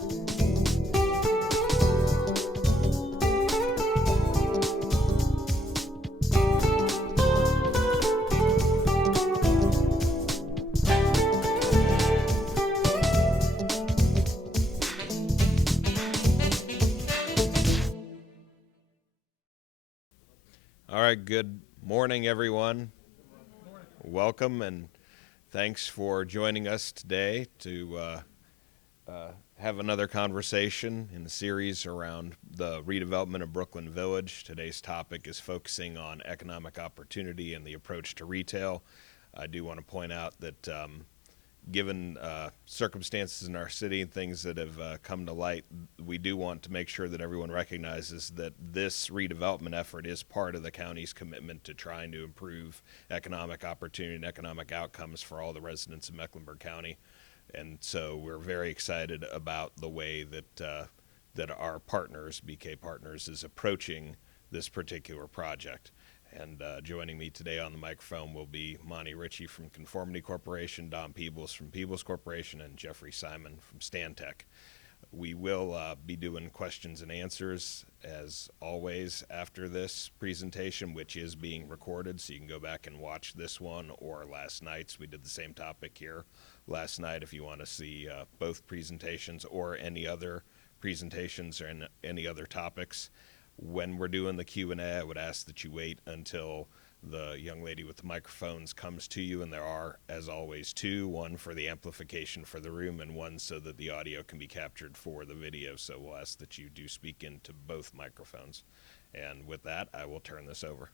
All right, good morning, everyone. Welcome and thanks for joining us today to have another conversation in the series around the redevelopment of Brooklyn Village. Today's topic is focusing on economic opportunity and the approach to retail. I do want to point out that given circumstances in our city and things that have come to light, we do want to make sure that everyone recognizes that this redevelopment effort is part of the county's commitment to trying to improve economic opportunity and economic outcomes for all the residents of Mecklenburg County. And so we're very excited about the way that our partners, BK Partners, is approaching this particular project. And joining me today on the microphone will be Monty Ritchie from Conformity Corporation, Don Peebles from Peebles Corporation, and Jeffrey Simon from Stantec. We will be doing questions and answers, as always, after this presentation, which is being recorded, so you can go back and watch this one or last night's. We did the same topic here last night if you want to see both presentations or any other presentations or any other topics. When we're doing the Q&A, I would ask that you wait until the young lady with the microphones comes to you, and there are, as always, two, one for the amplification for the room and one so that the audio can be captured for the video. So we'll ask that you do speak into both microphones. And with that, I will turn this over.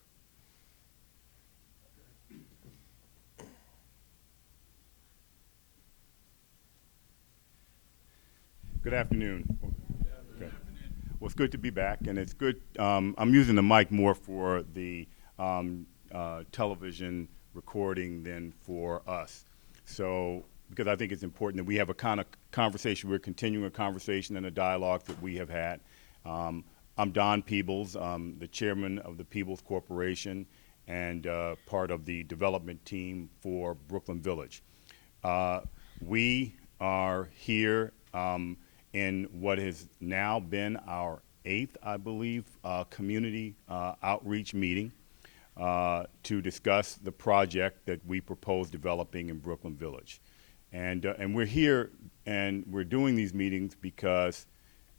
Good afternoon. Okay. Well, it's good to be back, and it's good. I'm using the mic more for the television recording than for us. So, because I think it's important that we have a kind of conversation, we're continuing a conversation and a dialogue that we have had. I'm Don Peebles, the chairman of the Peebles Corporation and part of the development team for Brooklyn Village. We are here in what has now been our 8th, I believe, community outreach meeting to discuss the project that we propose developing in Brooklyn Village. And we're here and we're doing these meetings because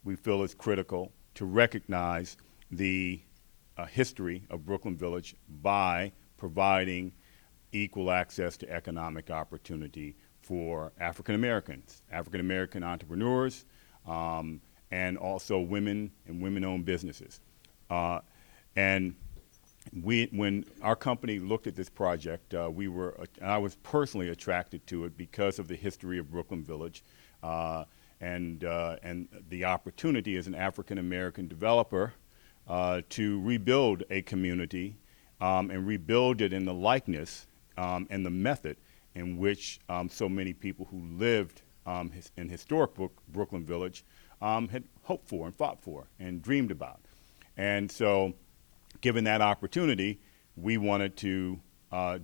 we feel it's critical to recognize the history of Brooklyn Village by providing equal access to economic opportunity for African Americans, African American entrepreneurs, and also women and women-owned businesses. And when our company looked at this project, I was personally attracted to it because of the history of Brooklyn Village and the opportunity as an African American developer to rebuild a community and rebuild it in the likeness and the method in which so many people who lived in historic Brooklyn Village had hoped for and fought for and dreamed about. And so, given that opportunity, we wanted to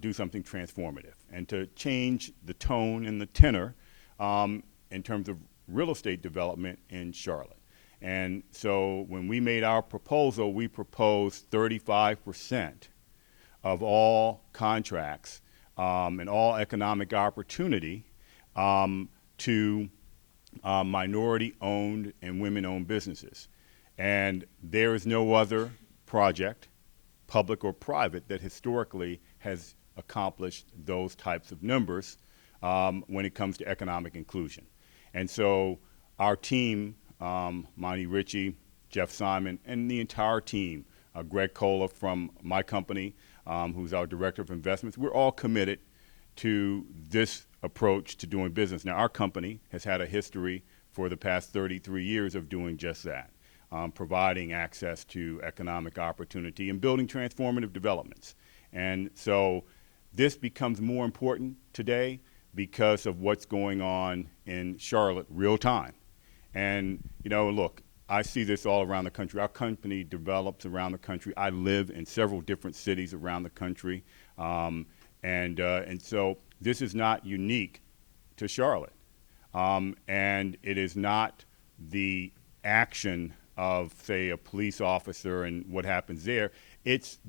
do something transformative and to change the tone and the tenor in terms of real estate development in Charlotte. And so when we made our proposal, we proposed 35% of all contracts and all economic opportunity to minority-owned and women-owned businesses. And there is no other project, public or private, that historically has accomplished those types of numbers when it comes to economic inclusion. And so our team, Monty Ritchie, Jeff Simon, and the entire team, Greg Cola from my company, who's our director of investments, we're all committed to this approach to doing business. Now, our company has had a history for the past 33 years of doing just that, providing access to economic opportunity and building transformative developments. And so this becomes more important today because of what's going on in Charlotte real time. And, you know, look, I see this all around the country. Our company develops around the country. I live in several different cities around the country. And so this is not unique to Charlotte. And it is not the action of, say, a police officer and what happens there.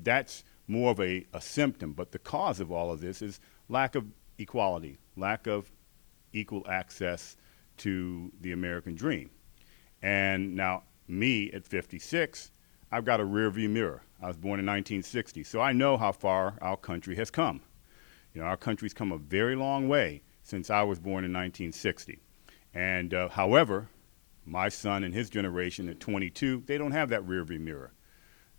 That's more of a symptom, but the cause of all of this is lack of equality, lack of equal access to the American dream. And now, me at 56, I've got a rear view mirror. I was born in 1960, so I know how far our country has come. You know, our country's come a very long way since I was born in 1960. And however, my son and his generation at 22, they don't have that rear view mirror.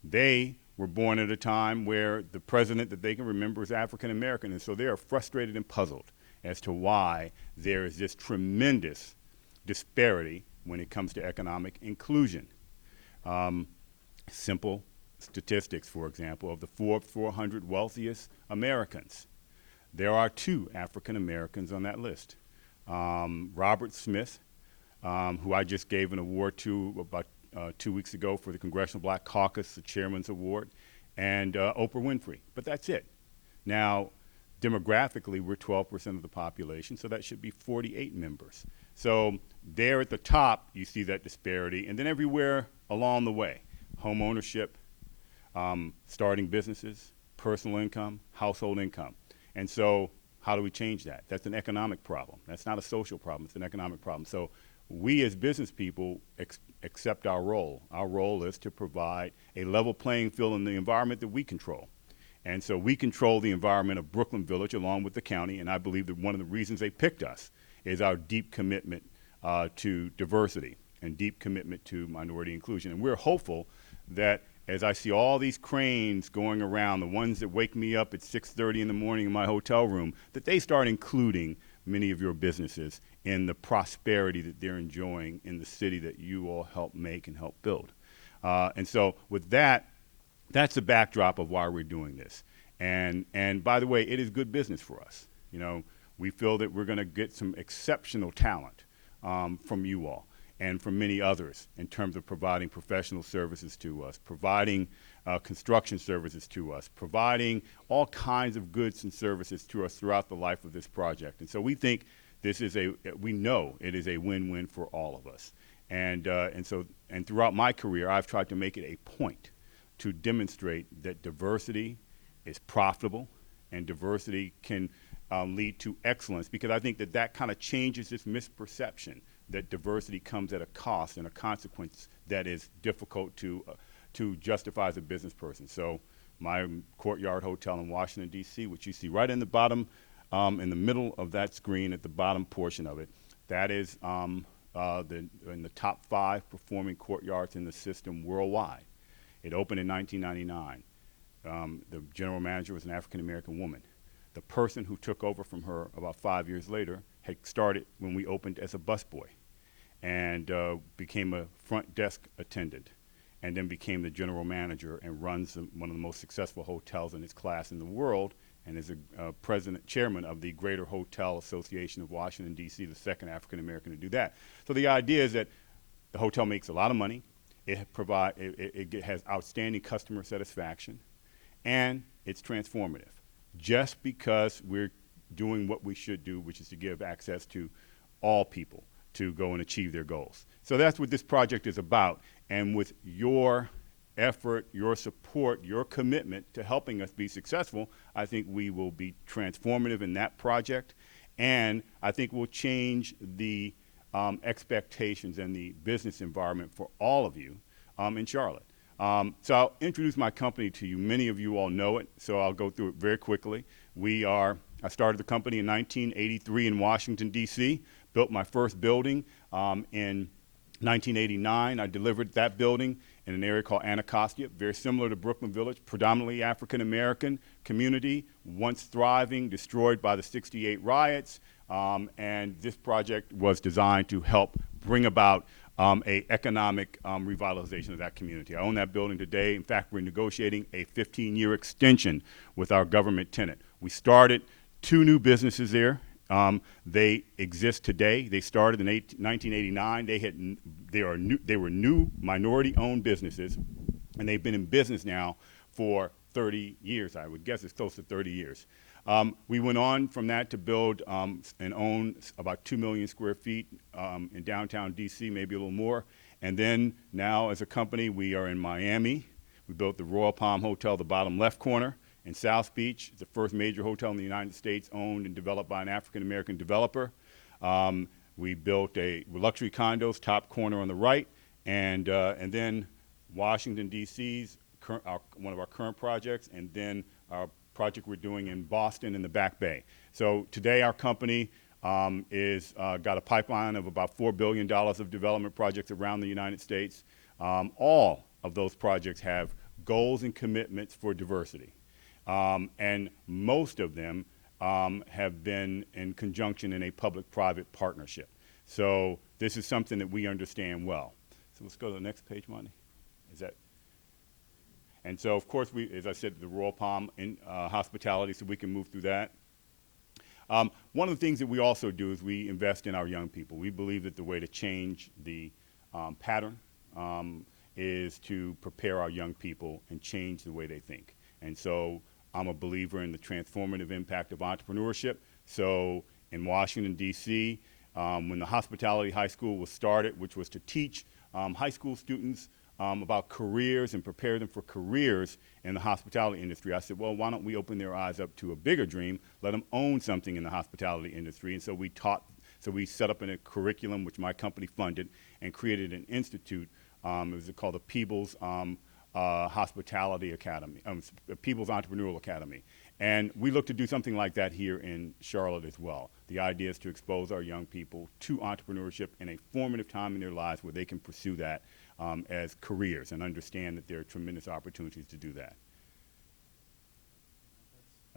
They were born at a time where the president that they can remember is African American, and so they are frustrated and puzzled as to why there is this tremendous disparity when it comes to economic inclusion. Simple statistics, for example, of the Forbes 400 wealthiest Americans. There are 2 African Americans on that list. Robert Smith, who I just gave an award to about 2 weeks ago for the Congressional Black Caucus, the Chairman's Award, and Oprah Winfrey. But that's it. Now, demographically, we're 12% of the population, so that should be 48 members. So there at the top, you see that disparity, and then everywhere along the way, home ownership, starting businesses, personal income, household income. And so how do we change that? That's an economic problem. That's not a social problem. It's an economic problem. So we as business people accept our role. Our role is to provide a level playing field in the environment that we control. And so we control the environment of Brooklyn Village along with the county, and I believe that one of the reasons they picked us is our deep commitment to diversity and deep commitment to minority inclusion. And we're hopeful that as I see all these cranes going around, the ones that wake me up at 6:30 in the morning in my hotel room, that they start including many of your businesses in the prosperity that they're enjoying in the city that you all help make and help build. And so with that, that's the backdrop of why we're doing this. And by the way, it is good business for us. You know, we feel that we're going to get some exceptional talent from you all and from many others in terms of providing professional services to us, providing construction services to us, providing all kinds of goods and services to us throughout the life of this project. And so we think this is we know it is a win-win for all of us. And throughout my career, I've tried to make it a point to demonstrate that diversity is profitable and diversity can lead to excellence, because I think that kind of changes this misperception that diversity comes at a cost and a consequence that is difficult to justify as a business person. So my Courtyard Hotel in Washington, D.C., which you see right in the bottom, in the middle of that screen at the bottom portion of it, that is in the top 5 performing courtyards in the system worldwide. It opened in 1999. The general manager was an African-American woman. The person who took over from her about 5 years later had started when we opened as a busboy and became a front desk attendant, and then became the general manager and runs one of the most successful hotels in its class in the world, and is a chairman of the Greater Hotel Association of Washington, D.C., the second African-American to do that. So the idea is that the hotel makes a lot of money, it has outstanding customer satisfaction, and it's transformative. Just because we're doing what we should do, which is to give access to all people to go and achieve their goals. So that's what this project is about. And with your effort, your support, your commitment to helping us be successful, I think we will be transformative in that project. And I think we'll change the expectations and the business environment for all of you in Charlotte. So I'll introduce my company to you. Many of you all know it, so I'll go through it very quickly. I started the company in 1983 in Washington, D.C., built my first building in 1989. I delivered that building in an area called Anacostia, very similar to Brooklyn Village, predominantly African-American community, once thriving, destroyed by the '68 riots. And this project was designed to help bring about a economic revitalization of that community. I own that building today. In fact, we're negotiating a 15-year extension with our government tenant. We started 2 new businesses there. They exist today. They started in 1989. They were new minority-owned businesses, and they've been in business now for 30 years. I would guess it's close to 30 years. We went on from that to build and own about 2 million square feet in downtown DC, maybe a little more. And then now as a company, we are in Miami. We built the Royal Palm Hotel, the bottom left corner, in South Beach. It's the first major hotel in the United States owned and developed by an African-American developer. We built a luxury condos, top corner on the right, and then Washington, D.C.'s one of our current projects, and then our project we're doing in Boston in the Back Bay. So today our company is got a pipeline of about $4 billion of development projects around the United States. All of those projects have goals and commitments for diversity. And most of them have been in conjunction in a public-private partnership. So this is something that we understand well. So let's go to the next page, Monty. Is that? And so, of course, we, as I said, the Royal Palm in hospitality, so we can move through that. One of the things that we also do is we invest in our young people. We believe that the way to change the pattern is to prepare our young people and change the way they think. And so I'm a believer in the transformative impact of entrepreneurship. So in Washington, D.C., when the Hospitality High School was started, which was to teach high school students about careers and prepare them for careers in the hospitality industry, I said, well, why don't we open their eyes up to a bigger dream, let them own something in the hospitality industry. And so we set up a curriculum, which my company funded, and created an institute. It was called the Peebles Hospitality Academy, Peebles Entrepreneurial Academy. And we look to do something like that here in Charlotte as well. The idea is to expose our young people to entrepreneurship in a formative time in their lives where they can pursue that as careers and understand that there are tremendous opportunities to do that.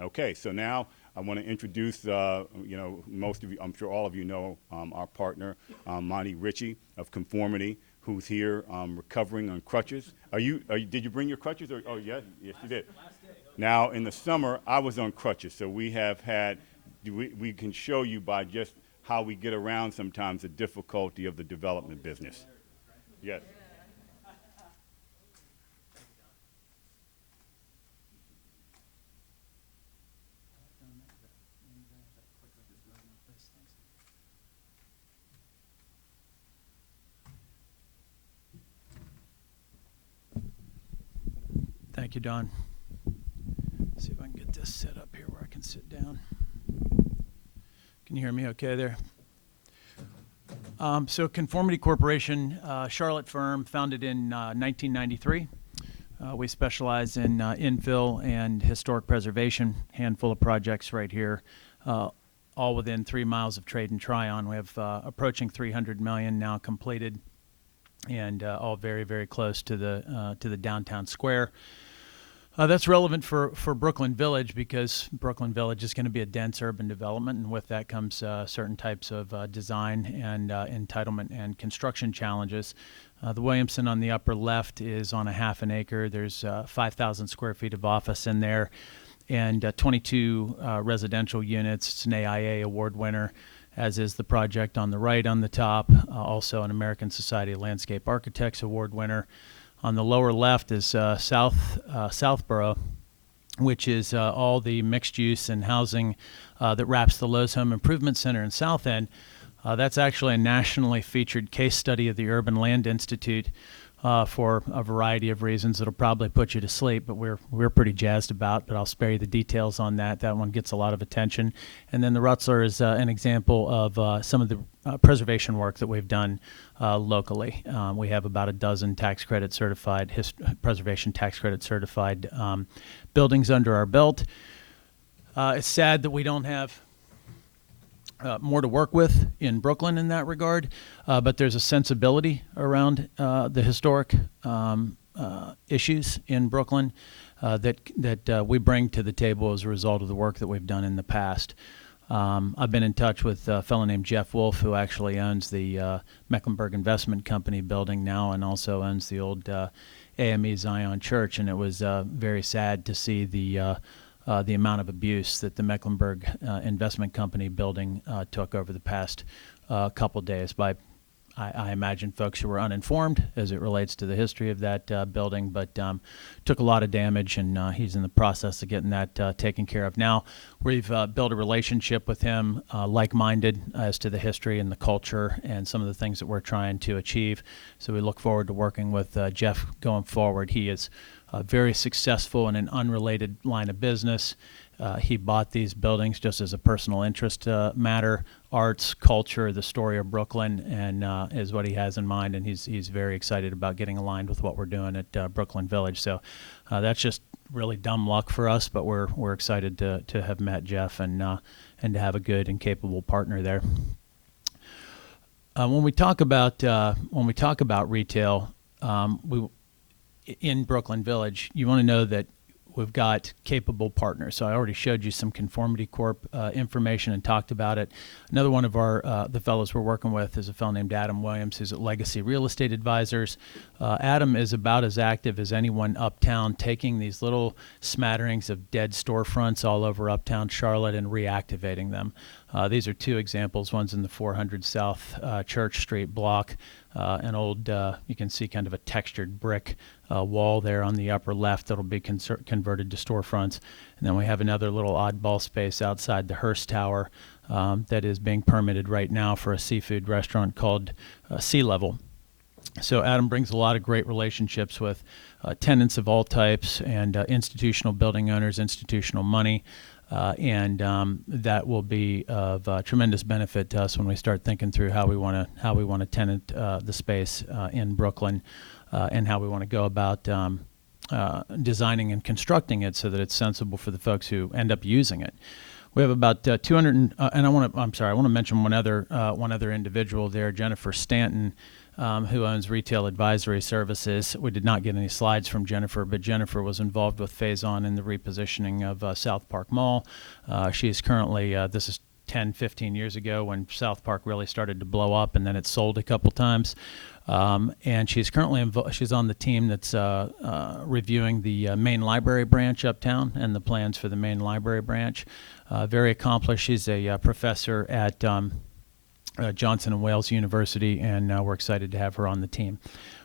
Okay, so now I want to introduce, most of you, I'm sure all of you know our partner, Monty Ritchie of Conformity, who's here recovering on crutches. Did you bring your crutches? Oh, yes, you did. Now, in the summer, I was on crutches, so we can show you by just how we get around sometimes the difficulty of the development business. Yes. Thank you, Don. See if I can get this set up here where I can sit down. Can you hear me okay there? So Conformity Corporation, Charlotte firm, founded in 1993. We specialize in infill and historic preservation, handful of projects right here, all within 3 miles of Trade and Tryon. We have approaching 300 million now completed, and all very, very close to the downtown square. That's relevant for Brooklyn Village because Brooklyn Village is going to be a dense urban development, and with that comes certain types of design and entitlement and construction challenges. The Williamson on the upper left is on a half an acre. There's 5,000 square feet of office in there and 22 residential units. It's an AIA award winner, as is the project on the right on the top, also an American Society of Landscape Architects award winner. On the lower left is Southborough, which is all the mixed use and housing that wraps the Lowe's Home Improvement Center in South End. That's actually a nationally featured case study of the Urban Land Institute for a variety of reasons that'll probably put you to sleep, but we're pretty jazzed about, but I'll spare you the details on that. That one gets a lot of attention. And then the Rutzler is an example of some of the preservation work that we've done locally. We have about a dozen tax credit certified, preservation tax credit certified buildings under our belt. It's sad that we don't have more to work with in Brooklyn in that regard, but there's a sensibility around the historic issues in Brooklyn that we bring to the table as a result of the work that we've done in the past. I've been in touch with a fellow named Jeff Wolf, who actually owns the Mecklenburg Investment Company building now and also owns the old AME Zion Church, and it was very sad to see the amount of abuse that the Mecklenburg Investment Company building took over the past couple days by, I imagine folks who were uninformed as it relates to the history of that building, but took a lot of damage, and he's in the process of getting that taken care of. Now we've built a relationship with him, like-minded as to the history and the culture and some of the things that we're trying to achieve. So we look forward to working with Jeff going forward. He is very successful in an unrelated line of business. He bought these buildings just as a personal interest matter, arts, culture, the story of Brooklyn, and is what he has in mind. And he's very excited about getting aligned with what we're doing at Brooklyn Village. So that's just really dumb luck for us, but we're excited to have met Jeff and to have a good and capable partner there. When we talk about retail, in Brooklyn Village, you want to know that we've got capable partners. So I already showed you some Conformity Corp information and talked about it. Another one of our the fellows we're working with is a fellow named Adam Williams, who's at Legacy Real Estate Advisors. Adam is about as active as anyone uptown, taking these little smatterings of dead storefronts all over uptown Charlotte and reactivating them. These are two examples. One's in the 400 South Church Street block. An old, you can see kind of a textured brick wall there on the upper left that'll be converted to storefronts. And then we have another little oddball space outside the Hearst Tower that is being permitted right now for a seafood restaurant called Sea Level. So Adam brings a lot of great relationships with tenants of all types and institutional building owners, institutional money. And that will be of tremendous benefit to us when we start thinking through how we want to tenant the space in Brooklyn, and how we want to go about designing and constructing it so that it's sensible for the folks who end up using it. We have about 200, and I want to mention one other individual there, Jennifer Stanton, who owns Retail Advisory Services. We did not get any slides from Jennifer, but Jennifer was involved with Faison in the repositioning of South Park Mall. She is currently, this is 10, 15 years ago when South Park really started to blow up, and then it sold a couple times. And she's currently she's on the team that's reviewing the main library branch uptown and the plans for the main library branch. Very accomplished. She's a professor at Johnson and Wales University, and we're excited to have her on the team.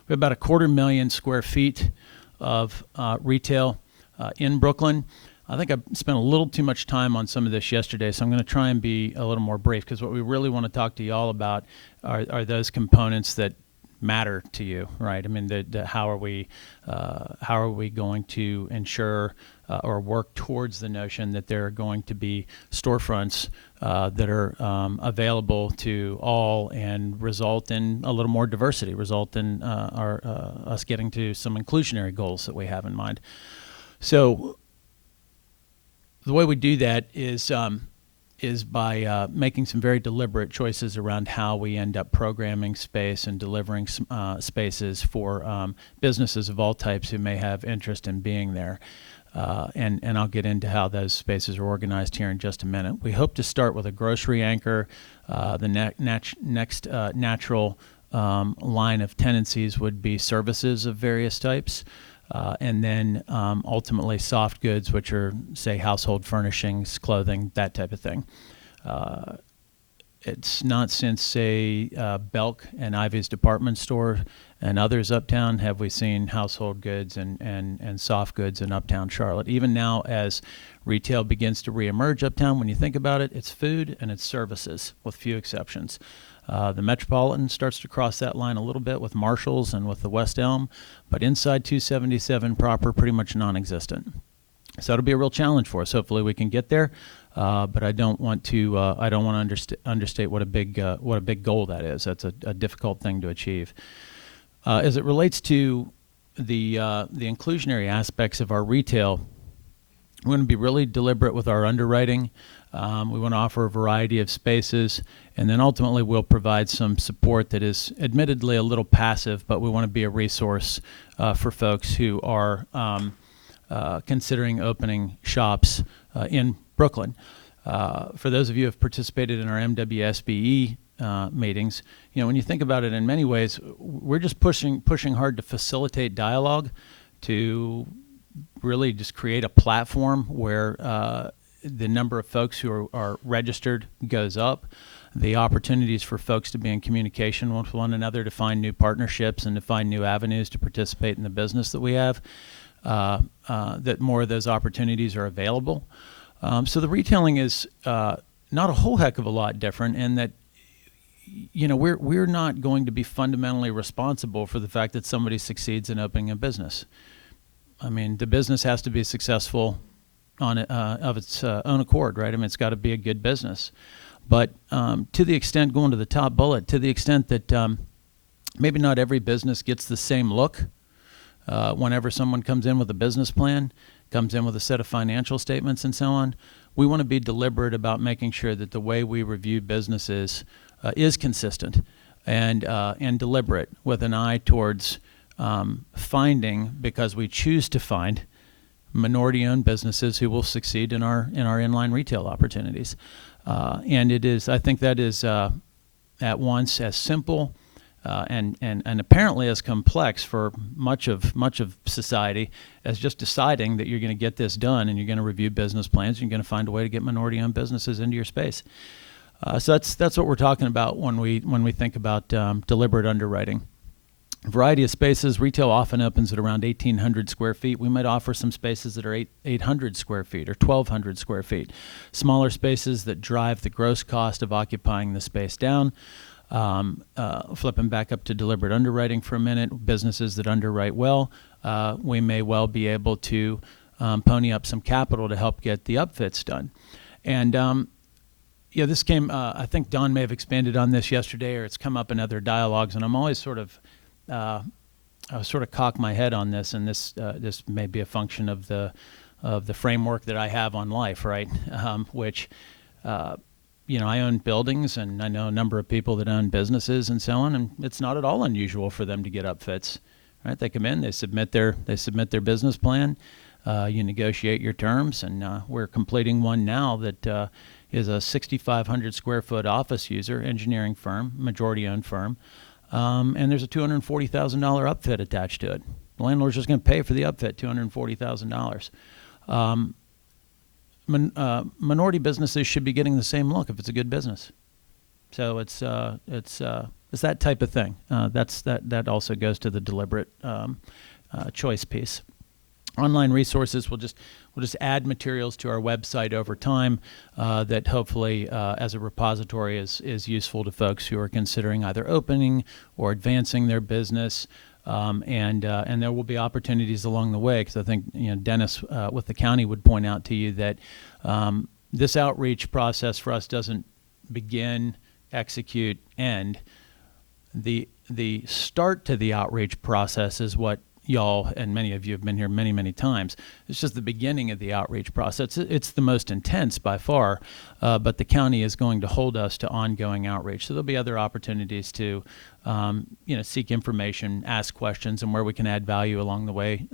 We have about 250,000 square feet of retail in Brooklyn. I think I spent a little too much time on some of this yesterday, so I'm going to try and be a little more brief, because what we really want to talk to you all about are those components that matter to you, right? I mean, how are we going to ensure or work towards the notion that there are going to be storefronts that are available to all and result in a little more diversity, result in us getting to some inclusionary goals that we have in mind. So the way we do that is by making some very deliberate choices around how we end up programming space and delivering spaces for businesses of all types who may have interest in being there. And I'll get into how those spaces are organized here in just a minute. We hope to start with a grocery anchor. The next natural line of tenancies would be services of various types. And then ultimately soft goods, which are, say, household furnishings, clothing, that type of thing. It's not since, say, Belk and Ivy's department store and others uptown have we seen household goods and soft goods in uptown Charlotte. Even now, as retail begins to reemerge uptown, when you think about it, it's food and it's services, with few exceptions. The Metropolitan starts to cross that line a little bit with Marshalls and with the West Elm, but inside 277 proper, pretty much non-existent. So it'll be a real challenge for us. Hopefully we can get there, but I don't want to understate what a big goal that is. That's a difficult thing to achieve. As it relates to the inclusionary aspects of our retail, we want to be really deliberate with our underwriting. We want to offer a variety of spaces, and then ultimately we'll provide some support that is admittedly a little passive, but we want to be a resource for folks who are considering opening shops in Brooklyn. For those of you who have participated in our MWSBE meetings, you know, when you think about it, in many ways, we're just pushing hard to facilitate dialogue, to really just create a platform where the number of folks who are registered goes up. the opportunities for folks to be in communication with one another, to find new partnerships and to find new avenues to participate in the business that we have, that more of those opportunities are available. So the retailing is not a whole heck of a lot different, in that, you know, we're not going to be fundamentally responsible for the fact that somebody succeeds in opening a business. I mean, the business has to be successful on of its own accord, right? I mean, it's got to be a good business. But to the extent, going to the top bullet, to the extent that maybe not every business gets the same look whenever someone comes in with a business plan, comes in with a set of financial statements and so on, we want to be deliberate about making sure that the way we review businesses is consistent and deliberate, with an eye towards finding, because we choose to find, minority-owned businesses who will succeed in our inline retail opportunities. And it is, I think that is at once as simple and apparently as complex for much of society as just deciding that you're going to get this done and you're going to review business plans and you're going to find a way to get minority-owned businesses into your space. So that's what we're talking about when we think about deliberate underwriting. Variety of spaces. Retail often opens at around 1,800 square feet. We might offer some spaces that are 800 square feet or 1,200 square feet. Smaller spaces that drive the gross cost of occupying the space down. Flipping back up to deliberate underwriting for a minute, businesses that underwrite well, we may well be able to pony up some capital to help get the upfits done. And yeah, this came, I think Don may have expanded on this yesterday, or it's come up in other dialogues, and I'm always sort of cock my head on this, and this may be a function of the framework that I have on life, right? Which, you know, I own buildings, and I know a number of people that own businesses and so on, and it's not at all unusual for them to get upfits, right? They come in, they submit their business plan, you negotiate your terms, and we're completing one now that is a 6,500 square foot office user, engineering firm, majority-owned firm. And there's a $240,000 upfit attached to it. The landlord's just going to pay for the upfit, $240,000. Minority businesses should be getting the same look if it's a good business. So it's that type of thing. That also goes to the deliberate choice piece. Online resources, we'll just add materials to our website over time that hopefully as a repository is useful to folks who are considering either opening or advancing their business, and there will be opportunities along the way, because I think, you know, Dennis with the county would point out to you that this outreach process for us doesn't begin, execute, end. The start to the outreach process is what y'all, and many of you have been here many, many times. It's just the beginning of the outreach process. It's the most intense by far, but the county is going to hold us to ongoing outreach. So there'll be other opportunities to, you know, seek information, ask questions, and where we can add value along the way,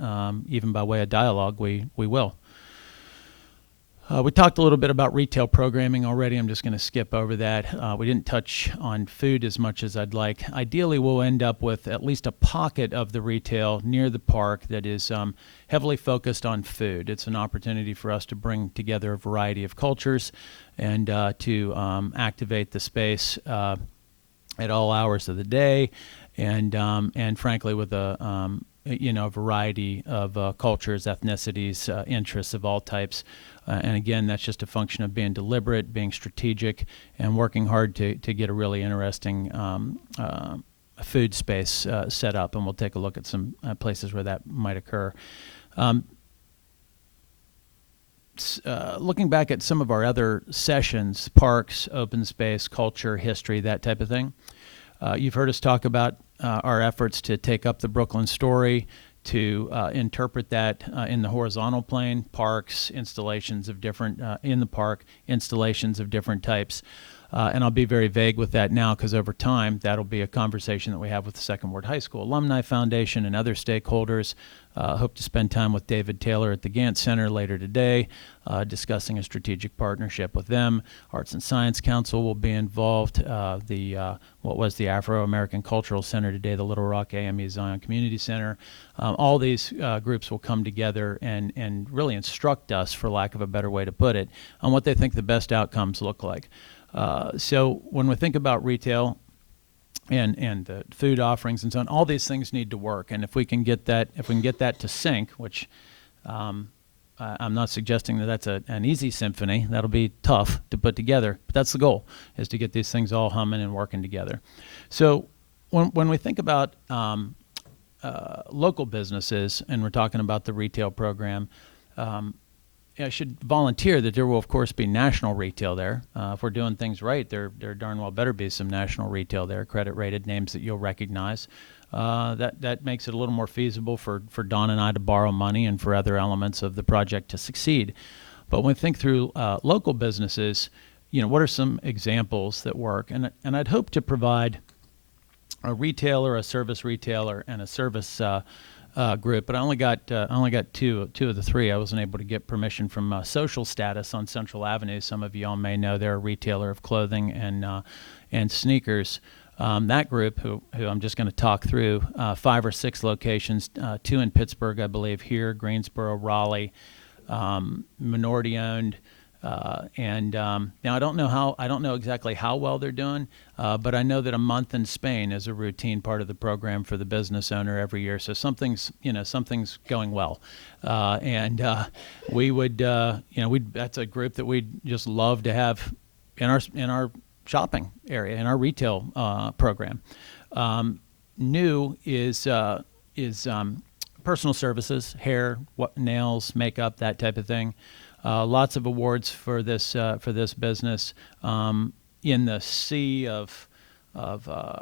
even by way of dialogue, we will. We talked a little bit about retail programming already. I'm just going to skip over that. We didn't touch on food as much as I'd like. Ideally, we'll end up with at least a pocket of the retail near the park that is heavily focused on food. It's an opportunity for us to bring together a variety of cultures and to activate the space at all hours of the day, and frankly, with a you know, variety of cultures, ethnicities, interests of all types. And again, that's just a function of being deliberate, being strategic, and working hard to get a really interesting food space set up. And we'll take a look at some places where that might occur. Looking back at some of our other sessions, parks, open space, culture, history, that type of thing, you've heard us talk about our efforts to take up the Brooklyn story, to interpret that in the horizontal plane, parks, installations of different, in the park, installations of different types. And I'll be very vague with that now, because over time, that'll be a conversation that we have with the Second Ward High School Alumni Foundation and other stakeholders. Hope to spend time with David Taylor at the Gant Center later today, discussing a strategic partnership with them. Arts and Science Council will be involved. What was the Afro-American Cultural Center today, the Little Rock AME Zion Community Center. All these groups will come together and really instruct us, for lack of a better way to put it, on what they think the best outcomes look like. So when we think about retail and the food offerings and so on, all these things need to work. And if we can get that to sync, which I'm not suggesting that that's an easy symphony. That'll be tough to put together, but that's the goal, is to get these things all humming and working together. So when we think about local businesses, and we're talking about the retail program, I should volunteer that there will, of course, be national retail there. If we're doing things right, there darn well better be some national retail there, credit-rated names that you'll recognize. That makes it a little more feasible for Don and I to borrow money and for other elements of the project to succeed. But when we think through local businesses, what are some examples that work? And I'd hope to provide a retailer, a service retailer, and a service group, but I only got two of the three. I wasn't able to get permission from Social Status on Central Avenue. Some of you all may know they're a retailer of clothing and sneakers. That group, who I'm just going to talk through, 5 or 6 locations, 2 in Pittsburgh, I believe, here, Greensboro, Raleigh, minority owned. Now I don't know exactly how well they're doing, but I know that a month in Spain is a routine part of the program for the business owner every year. So something's going well, we would, that's a group that we'd just love to have in our shopping area, in our retail program. New is personal services, hair, nails, makeup, that type of thing. Lots of awards for this business. In the sea of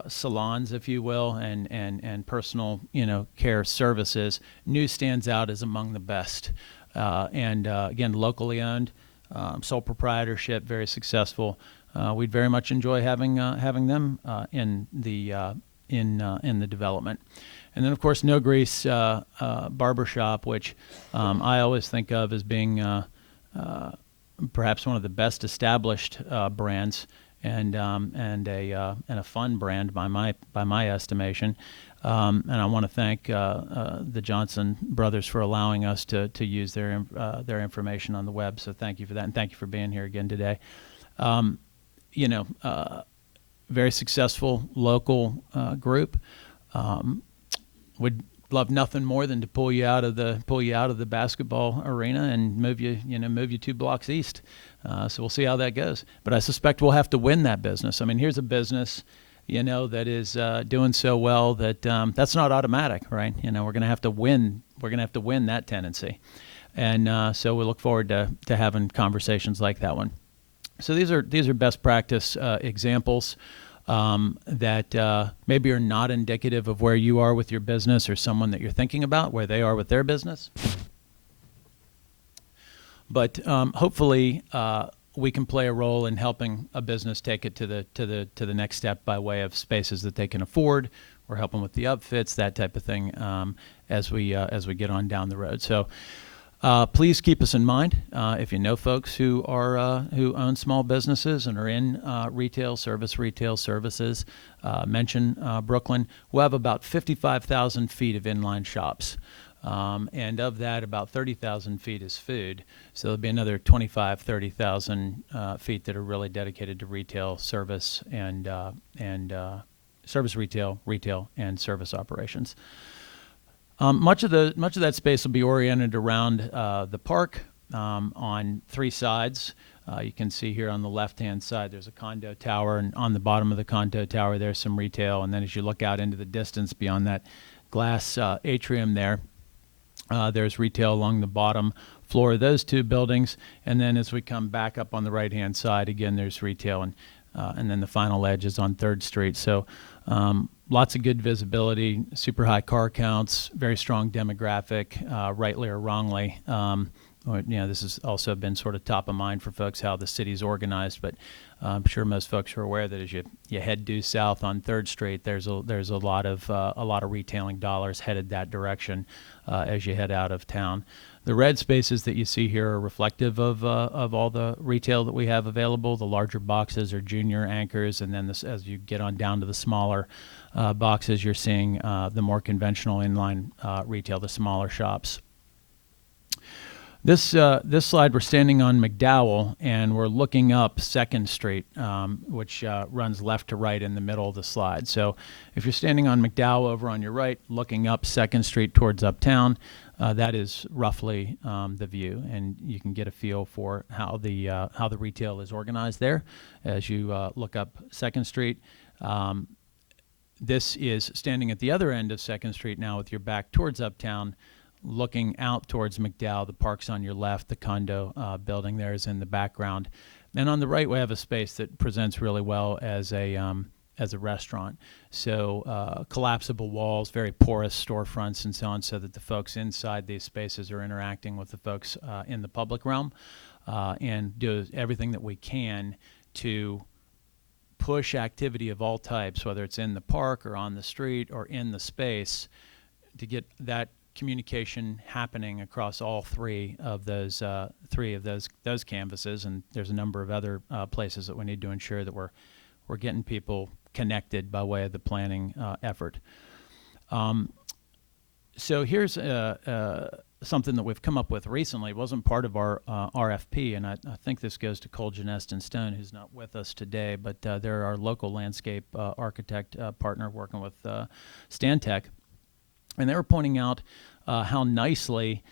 salons, if you will, and personal care services, New stands out as among the best. Again, locally owned, sole proprietorship, very successful. We'd very much enjoy having them in the development. And then, of course, No Grease Barbershop, which I always think of as being perhaps one of the best established brands, and a fun brand by my estimation. And I want to thank the Johnson brothers for allowing us to use their information on the web. So thank you for that, and thank you for being here again today. Very successful local group. Would love nothing more than to pull you out of the basketball arena and move you 2 blocks east. So we'll see how that goes. But I suspect we'll have to win that business. I mean, here's a business, that is doing so well that that's not automatic, right? We're going to have to win. We're going to have to win that tenancy, and so we look forward to having conversations like that one. So these are best practice examples that maybe are not indicative of where you are with your business or someone that you're thinking about, where they are with their business. But hopefully we can play a role in helping a business take it to the next step by way of spaces that they can afford. We're helping with the upfits, that type of thing, as we get on down the road. So. Please keep us in mind if you know folks who own small businesses and are in retail services. Mention Brooklyn. We'll have about 55,000 feet of inline shops, and of that, about 30,000 feet is food. So there'll be another 30,000 feet that are really dedicated to retail, service, and service retail, and service operations. Much of that space will be oriented around the park on 3 sides. You can see here on the left-hand side there's a condo tower, and on the bottom of the condo tower there's some retail. And then as you look out into the distance beyond that glass atrium there's retail along the bottom floor of those 2 buildings. And then as we come back up on the right-hand side, again there's retail, and then the final edge is on 3rd Street. So lots of good visibility, super high car counts, very strong demographic, rightly or wrongly. This has also been sort of top of mind for folks how the city's organized, but I'm sure most folks are aware that as you head due south on 3rd Street, there's a lot of retailing dollars headed that direction as you head out of town. The red spaces that you see here are reflective of all the retail that we have available. The larger boxes are junior anchors, and then as you get on down to the smaller boxes, you're seeing the more conventional inline retail, the smaller shops. This slide, we're standing on McDowell, and we're looking up 2nd Street, which runs left to right in the middle of the slide. So if you're standing on McDowell over on your right, looking up 2nd Street towards Uptown, that is roughly the view, and you can get a feel for how the retail is organized there as you look up 2nd Street. This is standing at the other end of 2nd Street now with your back towards Uptown, looking out towards McDowell. The park's on your left. The condo building there is in the background. And on the right, we have a space that presents really well as a restaurant. So collapsible walls, very porous storefronts and so on, so that the folks inside these spaces are interacting with the folks in the public realm, and do everything that we can to push activity of all types, whether it's in the park or on the street or in the space, to get that communication happening across all three of those canvases. And there's a number of other places that we need to ensure that we're getting people connected by way of the planning effort. So here's something that we've come up with recently. It wasn't part of our RFP, and I think this goes to Cole Genest and Stone, who's not with us today, but they're our local landscape architect partner working with Stantec. And they were pointing out how nicely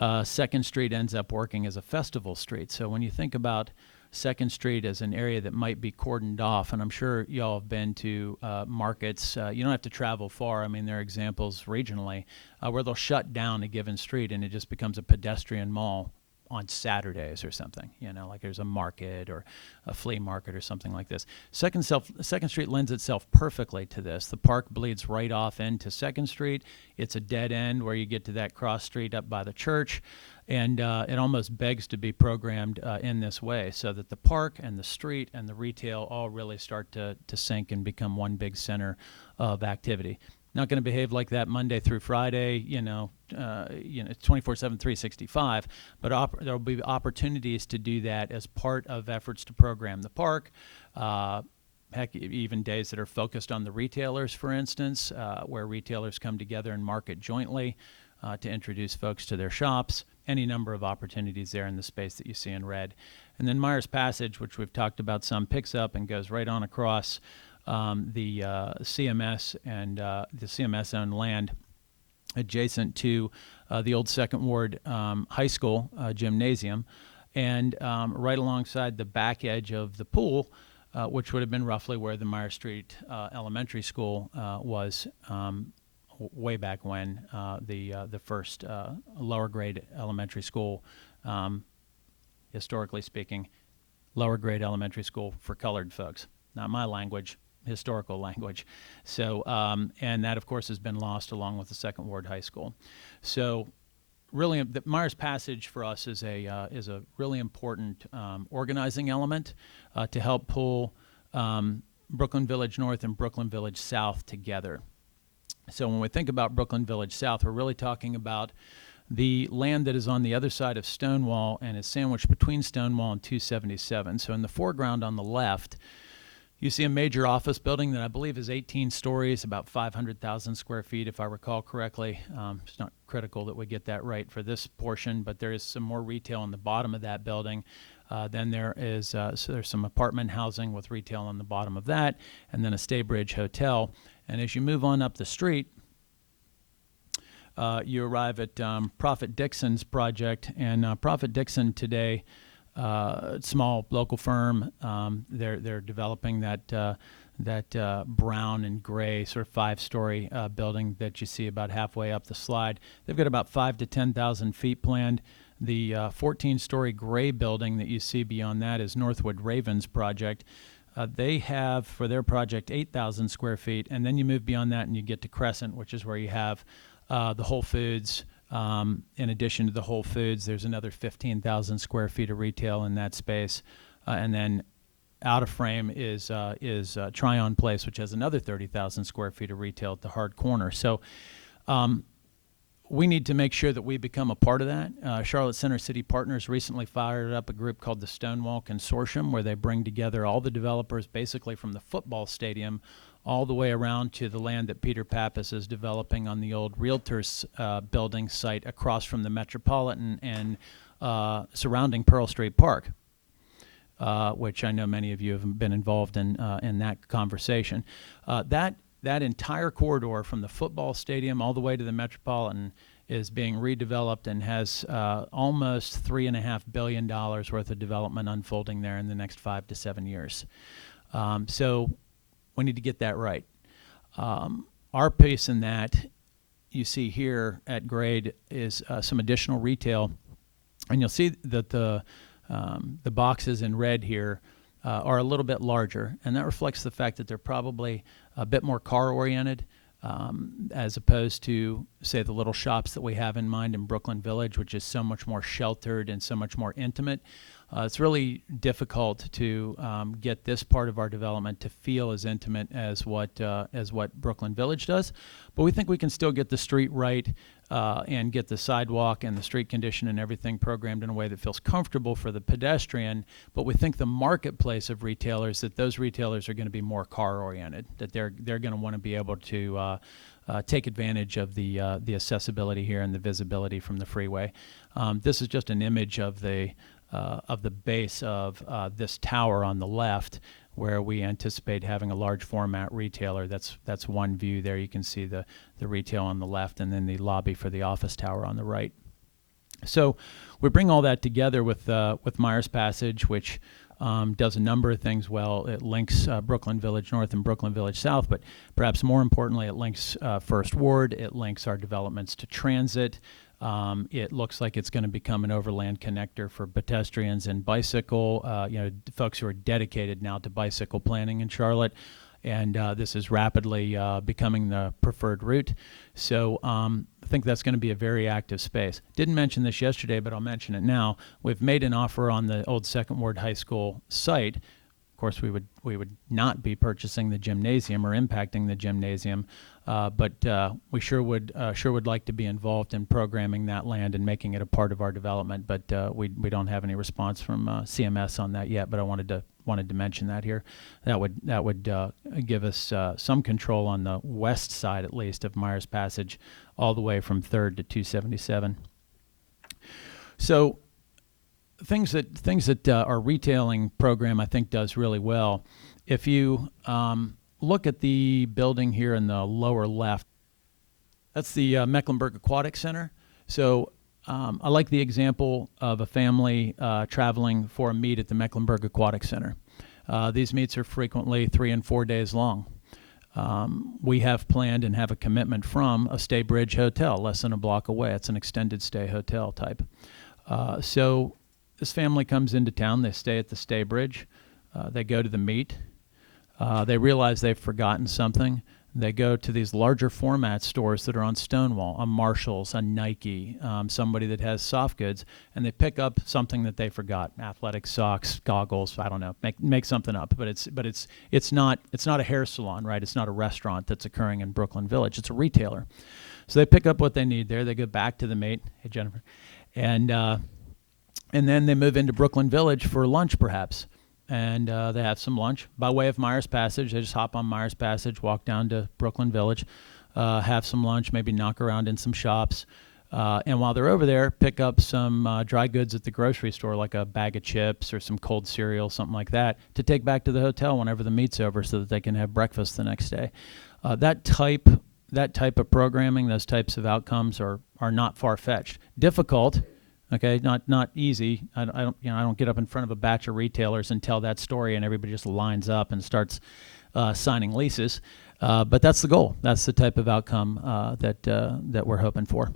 2nd Street ends up working as a festival street. So when you think about 2nd Street as an area that might be cordoned off, and I'm sure y'all have been to markets. You don't have to travel far. I mean, there are examples regionally where they'll shut down a given street and it just becomes a pedestrian mall on Saturdays or something, like there's a market or a flea market or something like this. 2nd Street lends itself perfectly to this. The park bleeds right off into 2nd Street. It's a dead end where you get to that cross street up by the church, and it almost begs to be programmed in this way, so that the park and the street and the retail all really start to sync and become one big center of activity. Not going to behave like that Monday through Friday, it's 24/7, 365, but there will be opportunities to do that as part of efforts to program the park. Heck, even days that are focused on the retailers, for instance, where retailers come together and market jointly to introduce folks to their shops. Any number of opportunities there in the space that you see in red. And then Myers Passage, which we've talked about some, picks up and goes right on across the CMS and the CMS-owned land adjacent to the old 2nd Ward High School gymnasium, and right alongside the back edge of the pool, which would have been roughly where the Myers Street Elementary School was way back when, the first lower grade elementary school, historically speaking, lower grade elementary school for colored folks. Not my language, historical language. So, and that of course has been lost along with the 2nd Ward High School. So really, the Myers Passage for us is a really important organizing element to help pull Brooklyn Village North and Brooklyn Village South together. So when we think about Brooklyn Village South, we're really talking about the land that is on the other side of Stonewall and is sandwiched between Stonewall and 277. So in the foreground on the left, you see a major office building that I believe is 18 stories, about 500,000 square feet, if I recall correctly. It's not critical that we get that right for this portion, but there is some more retail on the bottom of that building. Then there is so there's some apartment housing with retail on the bottom of that, and then a Staybridge Hotel. And as you move on up the street, you arrive at Prophet Dixon's project. And Prophet Dixon today, small local firm, they're developing that brown and gray sort of 5-story building that you see about halfway up the slide. They've got about 5,000 to 10,000 feet planned. The 14-story gray building that you see beyond that is Northwood Ravens project. They have, for their project, 8,000 square feet, and then you move beyond that and you get to Crescent, which is where you have the Whole Foods. In addition to the Whole Foods, there's another 15,000 square feet of retail in that space. And then out of frame is Tryon Place, which has another 30,000 square feet of retail at the hard corner. So we need to make sure that we become a part of that. Charlotte Center City Partners recently fired up a group called the Stonewall Consortium, where they bring together all the developers basically from the football stadium all the way around to the land that Peter Pappas is developing on the old Realtors building site across from the Metropolitan, and surrounding Pearl Street Park, which I know many of you have been involved in that conversation. That entire corridor from the football stadium all the way to the Metropolitan is being redeveloped and has almost $3.5 billion worth of development unfolding there in the next 5 to 7 years. So we need to get that right. Our piece in that, you see here at grade, is some additional retail, and you'll see that the boxes in red here are a little bit larger, and that reflects the fact that they're probably a bit more car-oriented, as opposed to, say, the little shops that we have in mind in Brooklyn Village, which is so much more sheltered and so much more intimate. It's really difficult to get this part of our development to feel as intimate as what Brooklyn Village does, but we think we can still get the street right and get the sidewalk and the street condition and everything programmed in a way that feels comfortable for the pedestrian. But we think the marketplace of retailers, that those retailers are going to be more car-oriented, that they're going to want to be able to take advantage of the accessibility here and the visibility from the freeway. This is just an image of the base of this tower on the left, where we anticipate having a large format retailer. That's one view there. You can see the retail on the left, and then the lobby for the office tower on the right. So we bring all that together with Myers Passage, which does a number of things well. It links Brooklyn Village North and Brooklyn Village South, but perhaps more importantly, it links First Ward. It links our developments to transit. It looks like it's going to become an overland connector for pedestrians and bicycle, folks who are dedicated now to bicycle planning in Charlotte. And this is rapidly becoming the preferred route. So I think that's going to be a very active space. Didn't mention this yesterday, but I'll mention it now. We've made an offer on the old Second Ward High School site. Of course, we would not be purchasing the gymnasium or impacting the gymnasium, but we sure would like to be involved in programming that land and making it a part of our development. But we don't have any response from CMS on that yet. But I wanted to mention that here. That would give us some control on the west side, at least, of Myers Passage, all the way from 3rd to 277. So things that our retailing program, I think, does really well. If you look at the building here in the lower left, that's the Mecklenburg Aquatic Center. So I like the example of a family traveling for a meet at the Mecklenburg Aquatic Center. These meets are frequently 3 and 4 days long. We have planned and have a commitment from a Staybridge Hotel less than a block away. It's an extended stay hotel type. So this family comes into town. They stay at the Staybridge. They go to the meet. They realize they've forgotten something. They go to these larger format stores that are on Stonewall, a Marshall's, a Nike, somebody that has soft goods, and they pick up something that they forgot: athletic socks, goggles. I don't know. Make something up, but it's not a hair salon, right? It's not a restaurant that's occurring in Brooklyn Village. It's a retailer. So they pick up what they need there. They go back to the mate. Hey, Jennifer, and then they move into Brooklyn Village for lunch, perhaps. And they have some lunch by way of Myers Passage. They just hop on Myers Passage, walk down to Brooklyn Village, have some lunch, maybe knock around in some shops. And while they're over there, pick up some dry goods at the grocery store, like a bag of chips or some cold cereal, something like that, to take back to the hotel whenever the meet's over so that they can have breakfast the next day. That type of programming, those types of outcomes are not far-fetched. Difficult. Okay, not easy. I don't get up in front of a batch of retailers and tell that story, and everybody just lines up and starts signing leases. But that's the goal. That's the type of outcome that we're hoping for.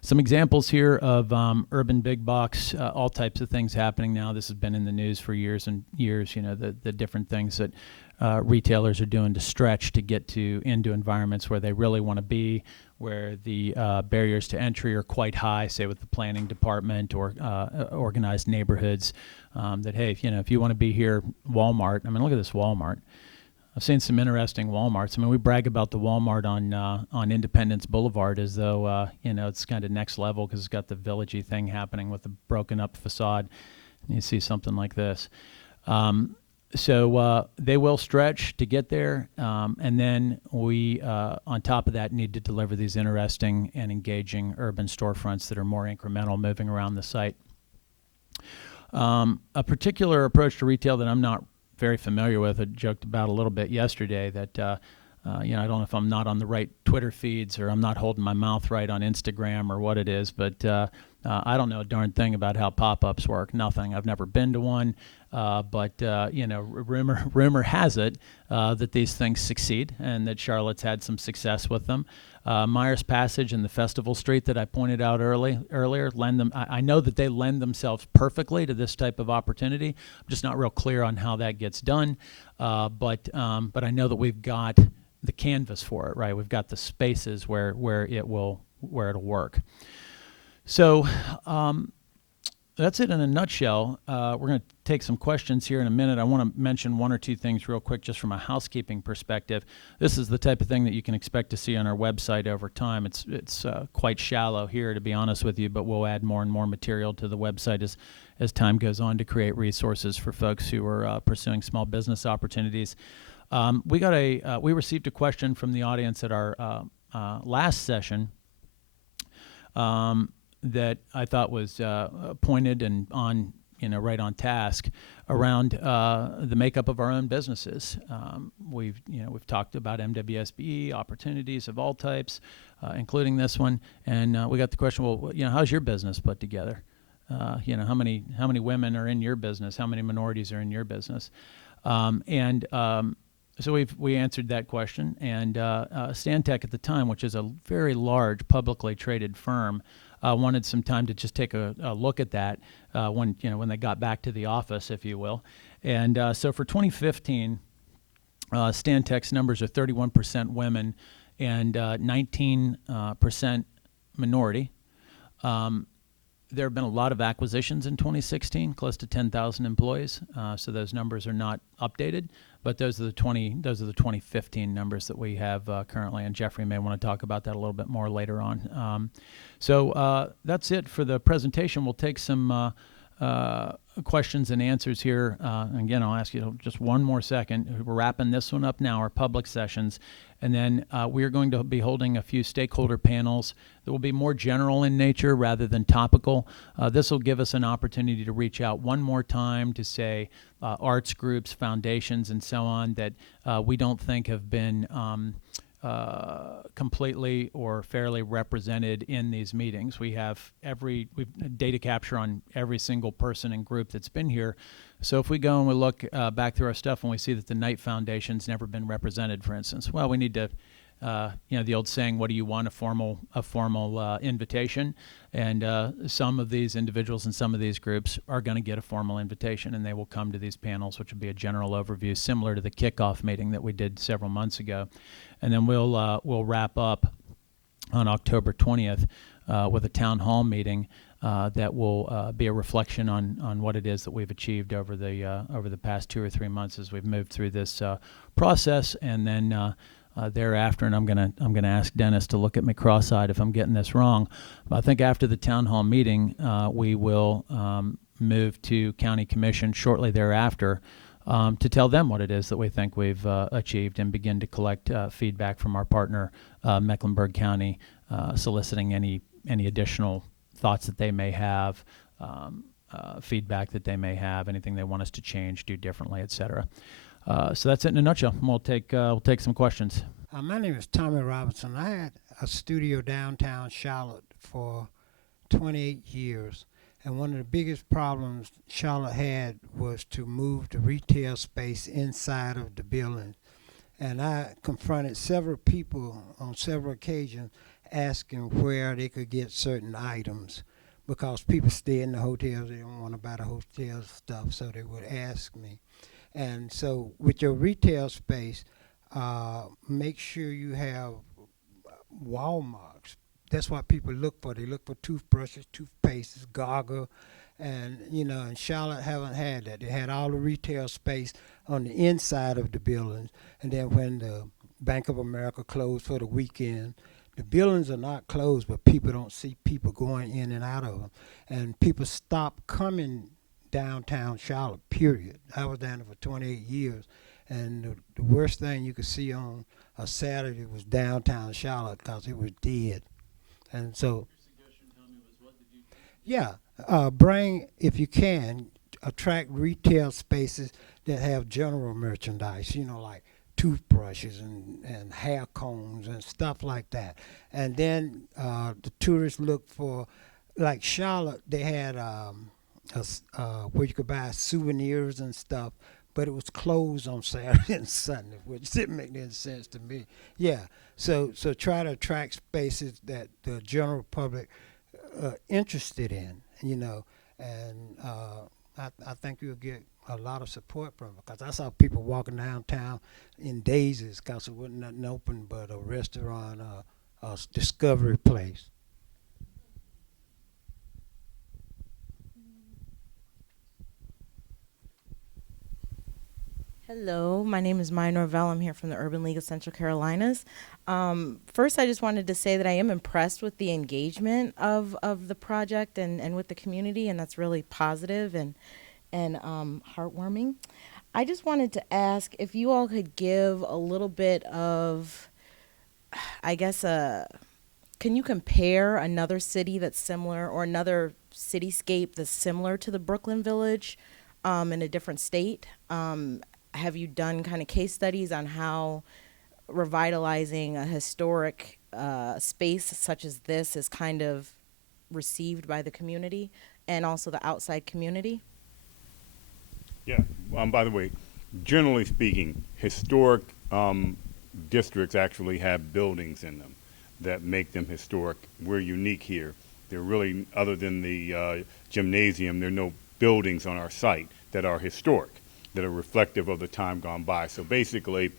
Some examples here of urban big box, all types of things happening now. This has been in the news for years and years. The different things that retailers are doing to stretch to get into environments where they really want to be, where the barriers to entry are quite high, say with the planning department or organized neighborhoods, that, hey, if you want to be here, Walmart. I mean, look at this Walmart. I've seen some interesting Walmarts. I mean, we brag about the Walmart on Independence Boulevard as though, it's kind of next level because it's got the villagey thing happening with the broken up facade. And you see something like this. So they will stretch to get there, and then we, on top of that, need to deliver these interesting and engaging urban storefronts that are more incremental, moving around the site. A particular approach to retail that I'm not very familiar with, I joked about a little bit yesterday that, I don't know if I'm not on the right Twitter feeds or I'm not holding my mouth right on Instagram or what it is, but I don't know a darn thing about how pop-ups work. Nothing. I've never been to one, but rumor has it that these things succeed and that Charlotte's had some success with them. Myers Passage and the Festival Street that I pointed out earlier lend them. I know that they lend themselves perfectly to this type of opportunity. I'm just not real clear on how that gets done, but I know that we've got the canvas for it, right? We've got the spaces where it'll work. So that's it in a nutshell. We're going to take some questions here in a minute. I want to mention one or two things real quick just from a housekeeping perspective. This is the type of thing that you can expect to see on our website over time. It's quite shallow here, to be honest with you, but we'll add more and more material to the website as time goes on to create resources for folks who are pursuing small business opportunities. We received a question from the audience at our last session that I thought was pointed and on, right on task around the makeup of our own businesses. We've talked about MWSBE opportunities of all types, including this one, and we got the question, well, how's your business put together? How many women are in your business? How many minorities are in your business? So we answered that question, and Stantec at the time, which is a very large publicly traded firm, wanted some time to just take a look at that when they got back to the office, if you will. And so for 2015, Stantec's numbers are 31% women and 19% minority. There have been a lot of acquisitions in 2016, close to 10,000 employees. So those numbers are not updated, but those are the 2015 numbers that we have currently. And Jeffrey may want to talk about that a little bit more later on. So that's it for the presentation. We'll take some questions and answers here. Again, I'll ask you just one more second. We're wrapping this one up now, our public sessions. And then we're going to be holding a few stakeholder panels that will be more general in nature rather than topical. This will give us an opportunity to reach out one more time to say arts groups, foundations, and so on that we don't think have been completely or fairly represented in these meetings. We've data capture on every single person and group that's been here. So if we go and we look back through our stuff and we see that the Knight Foundation's never been represented, for instance, well, we need to, the old saying, what do you want, a formal invitation? And some of these individuals and some of these groups are going to get a formal invitation, and they will come to these panels, which will be a general overview similar to the kickoff meeting that we did several months ago. And then we'll wrap up on October 20th with a town hall meeting that will be a reflection on what it is that we've achieved over the past 2 or 3 months as we've moved through this process. And then thereafter, and I'm gonna ask Dennis to look at me cross-eyed if I'm getting this wrong, but I think after the town hall meeting, we will move to county commission shortly thereafter to tell them what it is that we think we've achieved and begin to collect feedback from our partner, Mecklenburg County, soliciting any additional thoughts that they may have, feedback that they may have, anything they want us to change, do differently, et cetera. So that's it in a nutshell. We'll take some questions. My name is Tommy Robinson. I had a studio downtown Charlotte for 28 years. And one of the biggest problems Charlotte had was to move the retail space inside of the building. And I confronted several people on several occasions asking where they could get certain items, because people stay in the hotels, they don't want to buy the hotel stuff, so they would ask me. And so with your retail space, make sure you have wall marks. That's what people look for. They look for toothbrushes, toothpastes, gargle, and and Charlotte haven't had that. They had all the retail space on the inside of the buildings, and then when the Bank of America closed for the weekend, the buildings are not closed, but people don't see people going in and out of them, and people stop coming downtown Charlotte, period. I was down there for 28 years, and the worst thing you could see on a Saturday was downtown Charlotte because it was dead. And so, yeah, bring, if you can, attract retail spaces that have general merchandise, like toothbrushes and hair combs and stuff like that. And then the tourists look for, like Charlotte, they had where you could buy souvenirs and stuff, but it was closed on Saturday and Sunday, which didn't make any sense to me. Yeah, so try to attract spaces that the general public interested in, and I think you'll get a lot of support from it because I saw people walking downtown in daisies because there wasn't nothing open but a restaurant, a discovery place. Hello, my name is Maya Norvell. I'm here from the Urban League of Central Carolinas. First, I just wanted to say that I am impressed with the engagement of the project and with the community, and that's really positive and heartwarming. I just wanted to ask if you all could give a little bit of, I guess, can you compare another city that's similar or another cityscape that's similar to the Brooklyn Village in a different state? Have you done kind of case studies on how revitalizing a historic space such as this is kind of received by the community and also the outside community? Yeah. By the way, generally speaking, historic districts actually have buildings in them that make them historic. We're unique here. There really, other than the gymnasium, there are no buildings on our site that are historic, that are reflective of the time gone by. So basically,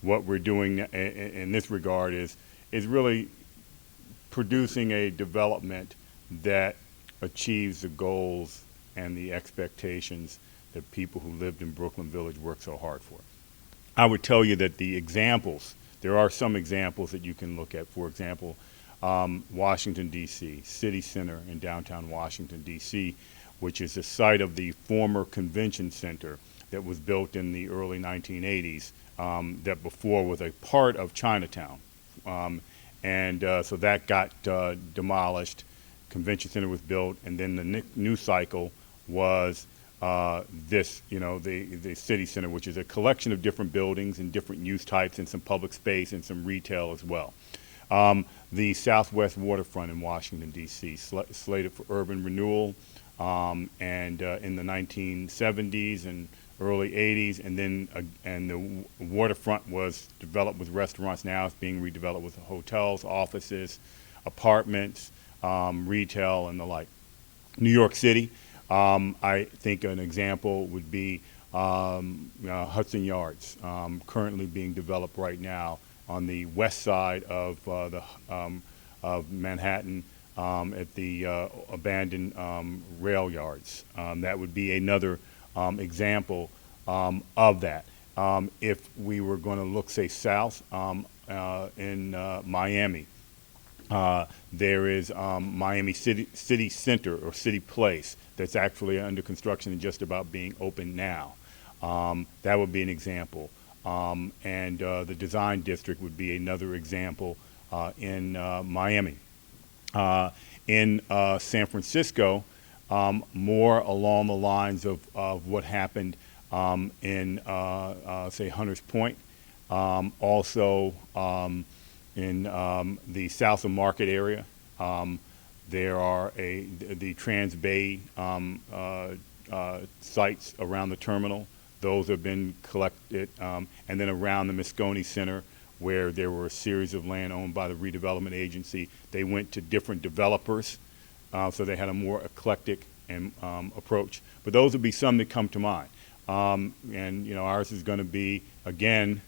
what we're doing in this regard is really producing a development that achieves the goals and the expectations that people who lived in Brooklyn Village worked so hard for. I would tell you that the examples, there are some examples that you can look at. For example, Washington, D.C., City Center in downtown Washington, D.C., which is the site of the former convention center that was built in the early 1980s, that before was a part of Chinatown. So that got demolished. Convention center was built, and then the new cycle was the city center, which is a collection of different buildings and different use types and some public space and some retail as well. The Southwest waterfront in Washington, D.C., slated for urban renewal, and in the 1970s and early 80s, and then and the waterfront was developed with restaurants. Now it's being redeveloped with hotels, offices, apartments, retail, and the like. New York City, I think an example would be Hudson Yards, currently being developed right now on the west side of of Manhattan, at the abandoned rail yards. That would be another example of that. If we were going to look, say, south in Miami, there is Miami City Center or City Place that's actually under construction and just about being open now. That would be an example. And the Design District would be another example in Miami. In San Francisco, more along the lines of what happened in, say, Hunters Point. Also in the South of Market area, there are the Trans Bay sites around the terminal. Those have been collected, and then around the Moscone Center, where there were a series of land owned by the redevelopment agency. They went to different developers, so they had a more eclectic approach. But those would be some that come to mind. And ours is going to be, again,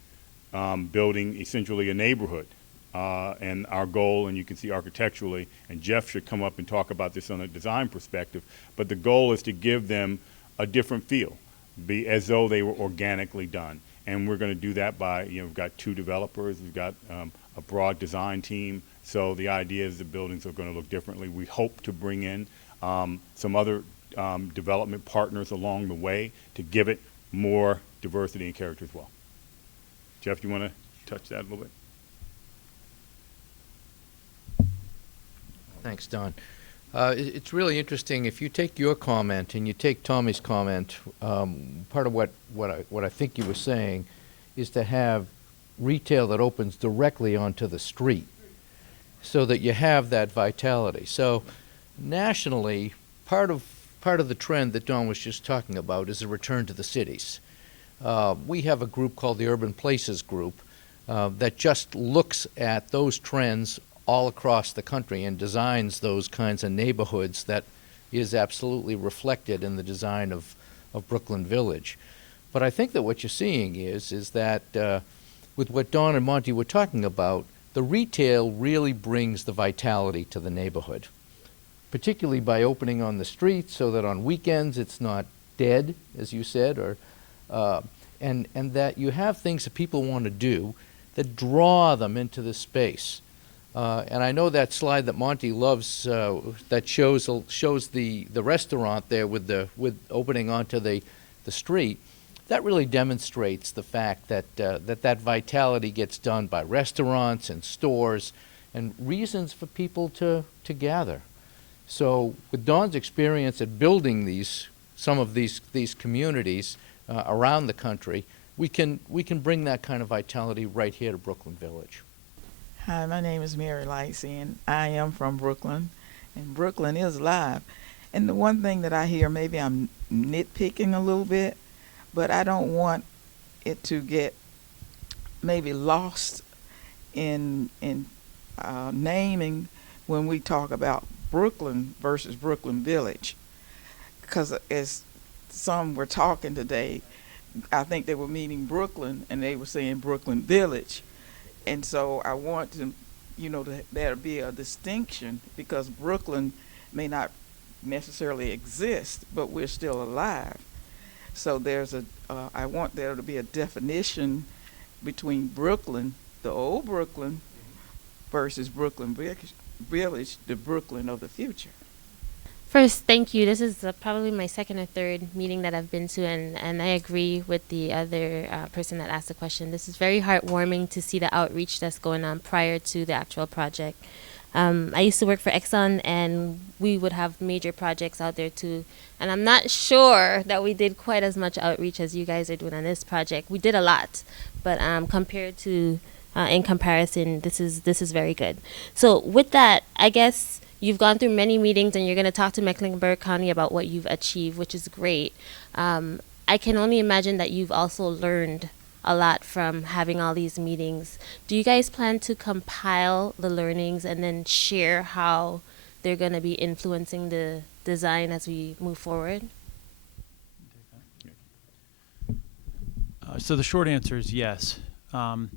building essentially a neighborhood. And our goal, and you can see architecturally, and Jeff should come up and talk about this on a design perspective, but the goal is to give them a different feel, be as though they were organically done. And we're going to do that by, we've got 2 developers, we've got a broad design team, so the idea is the buildings are going to look differently. We hope to bring in some other development partners along the way to give it more diversity and character as well. Jeff, you want to touch that a little bit? Thanks, Don. It's really interesting. If you take your comment and you take Tommy's comment, part of what I think you were saying is to have retail that opens directly onto the street so that you have that vitality. So nationally, part of the trend that Don was just talking about is a return to the cities. We have a group called the Urban Places Group that just looks at those trends all across the country and designs those kinds of neighborhoods that is absolutely reflected in the design of Brooklyn Village. But I think that what you're seeing is that with what Don and Monty were talking about, the retail really brings the vitality to the neighborhood, particularly by opening on the street so that on weekends it's not dead, as you said, or and that you have things that people want to do that draw them into the space. And I know that slide that Monty loves that shows the restaurant there with opening onto the street. That really demonstrates the fact that that vitality gets done by restaurants and stores and reasons for people to gather. So with Don's experience at building some of these communities around the country, we can bring that kind of vitality right here to Brooklyn Village. Hi, my name is Mary Lightsey, and I am from Brooklyn, and Brooklyn is live. And the one thing that I hear, maybe I'm nitpicking a little bit, but I don't want it to get maybe lost in naming when we talk about Brooklyn versus Brooklyn Village. Because as some were talking today, I think they were meaning Brooklyn, and they were saying Brooklyn Village. And so I want to, there be a distinction, because Brooklyn may not necessarily exist, but we're still alive. So I want there to be a definition between Brooklyn, the old Brooklyn, versus Brooklyn Village, the Brooklyn of the future. First, thank you. This is probably my second or third meeting that I've been to, and I agree with the other person that asked the question. This is very heartwarming to see the outreach that's going on prior to the actual project. I used to work for Exxon, and we would have major projects out there too. And I'm not sure that we did quite as much outreach as you guys are doing on this project. We did a lot, but compared to, in comparison, this is very good. So with that, I guess you've gone through many meetings, and you're going to talk to Mecklenburg County about what you've achieved, which is great. I can only imagine that you've also learned a lot from having all these meetings. Do you guys plan to compile the learnings and then share how they're going to be influencing the design as we move forward? So the short answer is yes. One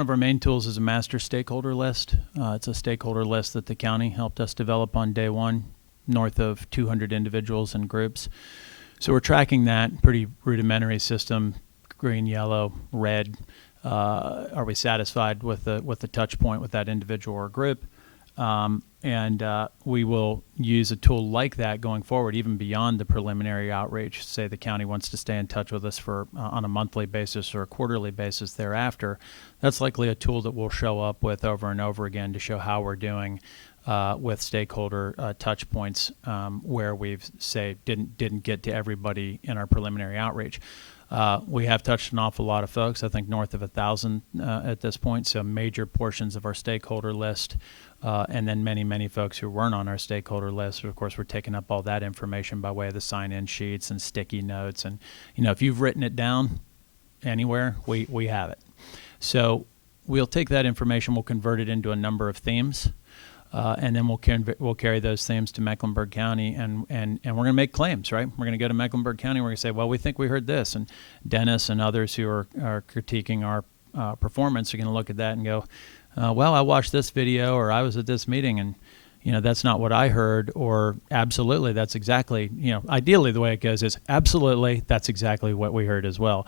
of our main tools is a master stakeholder list. It's a stakeholder list that the county helped us develop on day one, north of 200 individuals and groups. So we're tracking that pretty rudimentary system, green, yellow, red. Are we satisfied with the touch point with that individual or group? And we will use a tool like that going forward, even beyond the preliminary outreach. Say the county wants to stay in touch with us for on a monthly basis or a quarterly basis thereafter. That's likely a tool that we'll show up with over and over again to show how we're doing with stakeholder touch points where we've didn't get to everybody in our preliminary outreach. We have touched an awful lot of folks, I think north of 1,000 at this point, so major portions of our stakeholder list, and then many folks who weren't on our stakeholder list. But of course, we're taking up all that information by way of the sign-in sheets and sticky notes. And, if you've written it down anywhere, we have it. So we'll take that information, we'll convert it into a number of themes, and then we'll carry those themes to Mecklenburg County, and we're going to make claims, right? We're going to go to Mecklenburg County, we're going to say, well, we think we heard this, and Dennis and others who are critiquing our performance are going to look at that and go, well, I watched this video, or I was at this meeting, and that's not what I heard, or absolutely, that's exactly, ideally the way it goes is absolutely, that's exactly what we heard as well.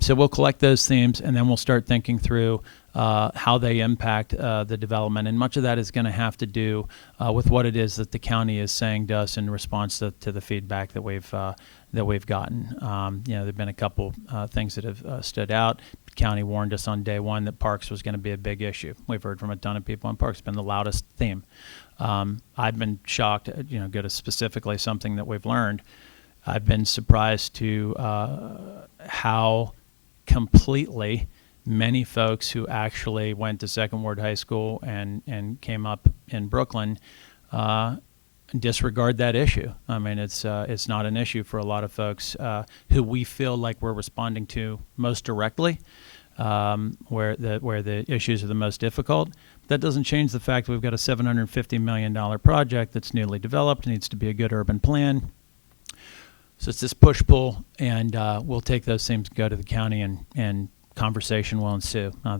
So we'll collect those themes, and then we'll start thinking through how they impact the development. And much of that is going to have to do with what it is that the county is saying to us in response to the feedback that we've gotten. There've been a couple things that have stood out. The county warned us on day one that parks was going to be a big issue. We've heard from a ton of people, and parks has been the loudest theme. I've been shocked, go to specifically something that we've learned. I've been surprised to how completely many folks who actually went to Second Ward High School and came up in Brooklyn disregard that issue. I mean, it's not an issue for a lot of folks who we feel like we're responding to most directly, where the issues are the most difficult. That doesn't change the fact that we've got a $750 million project that's newly developed, needs to be a good urban plan. So it's this push-pull, and we'll take those things, go to the county, and conversation will ensue. I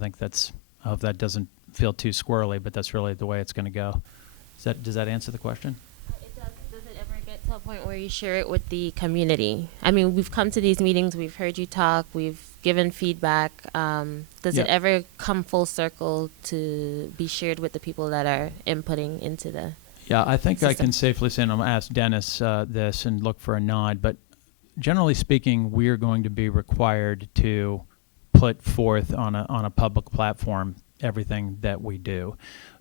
hope that doesn't feel too squirrely, but that's really the way it's going to go. Does that answer the question? It does. Does it ever get to a point where you share it with the community? I mean, we've come to these meetings, we've heard you talk, we've given feedback. Does it ever come full circle to be shared with the people that are inputting into the Yeah, I think system? I can safely say, and I'm going to ask Dennis this and look for a nod, but generally speaking, we're going to be required to put forth on a public platform everything that we do.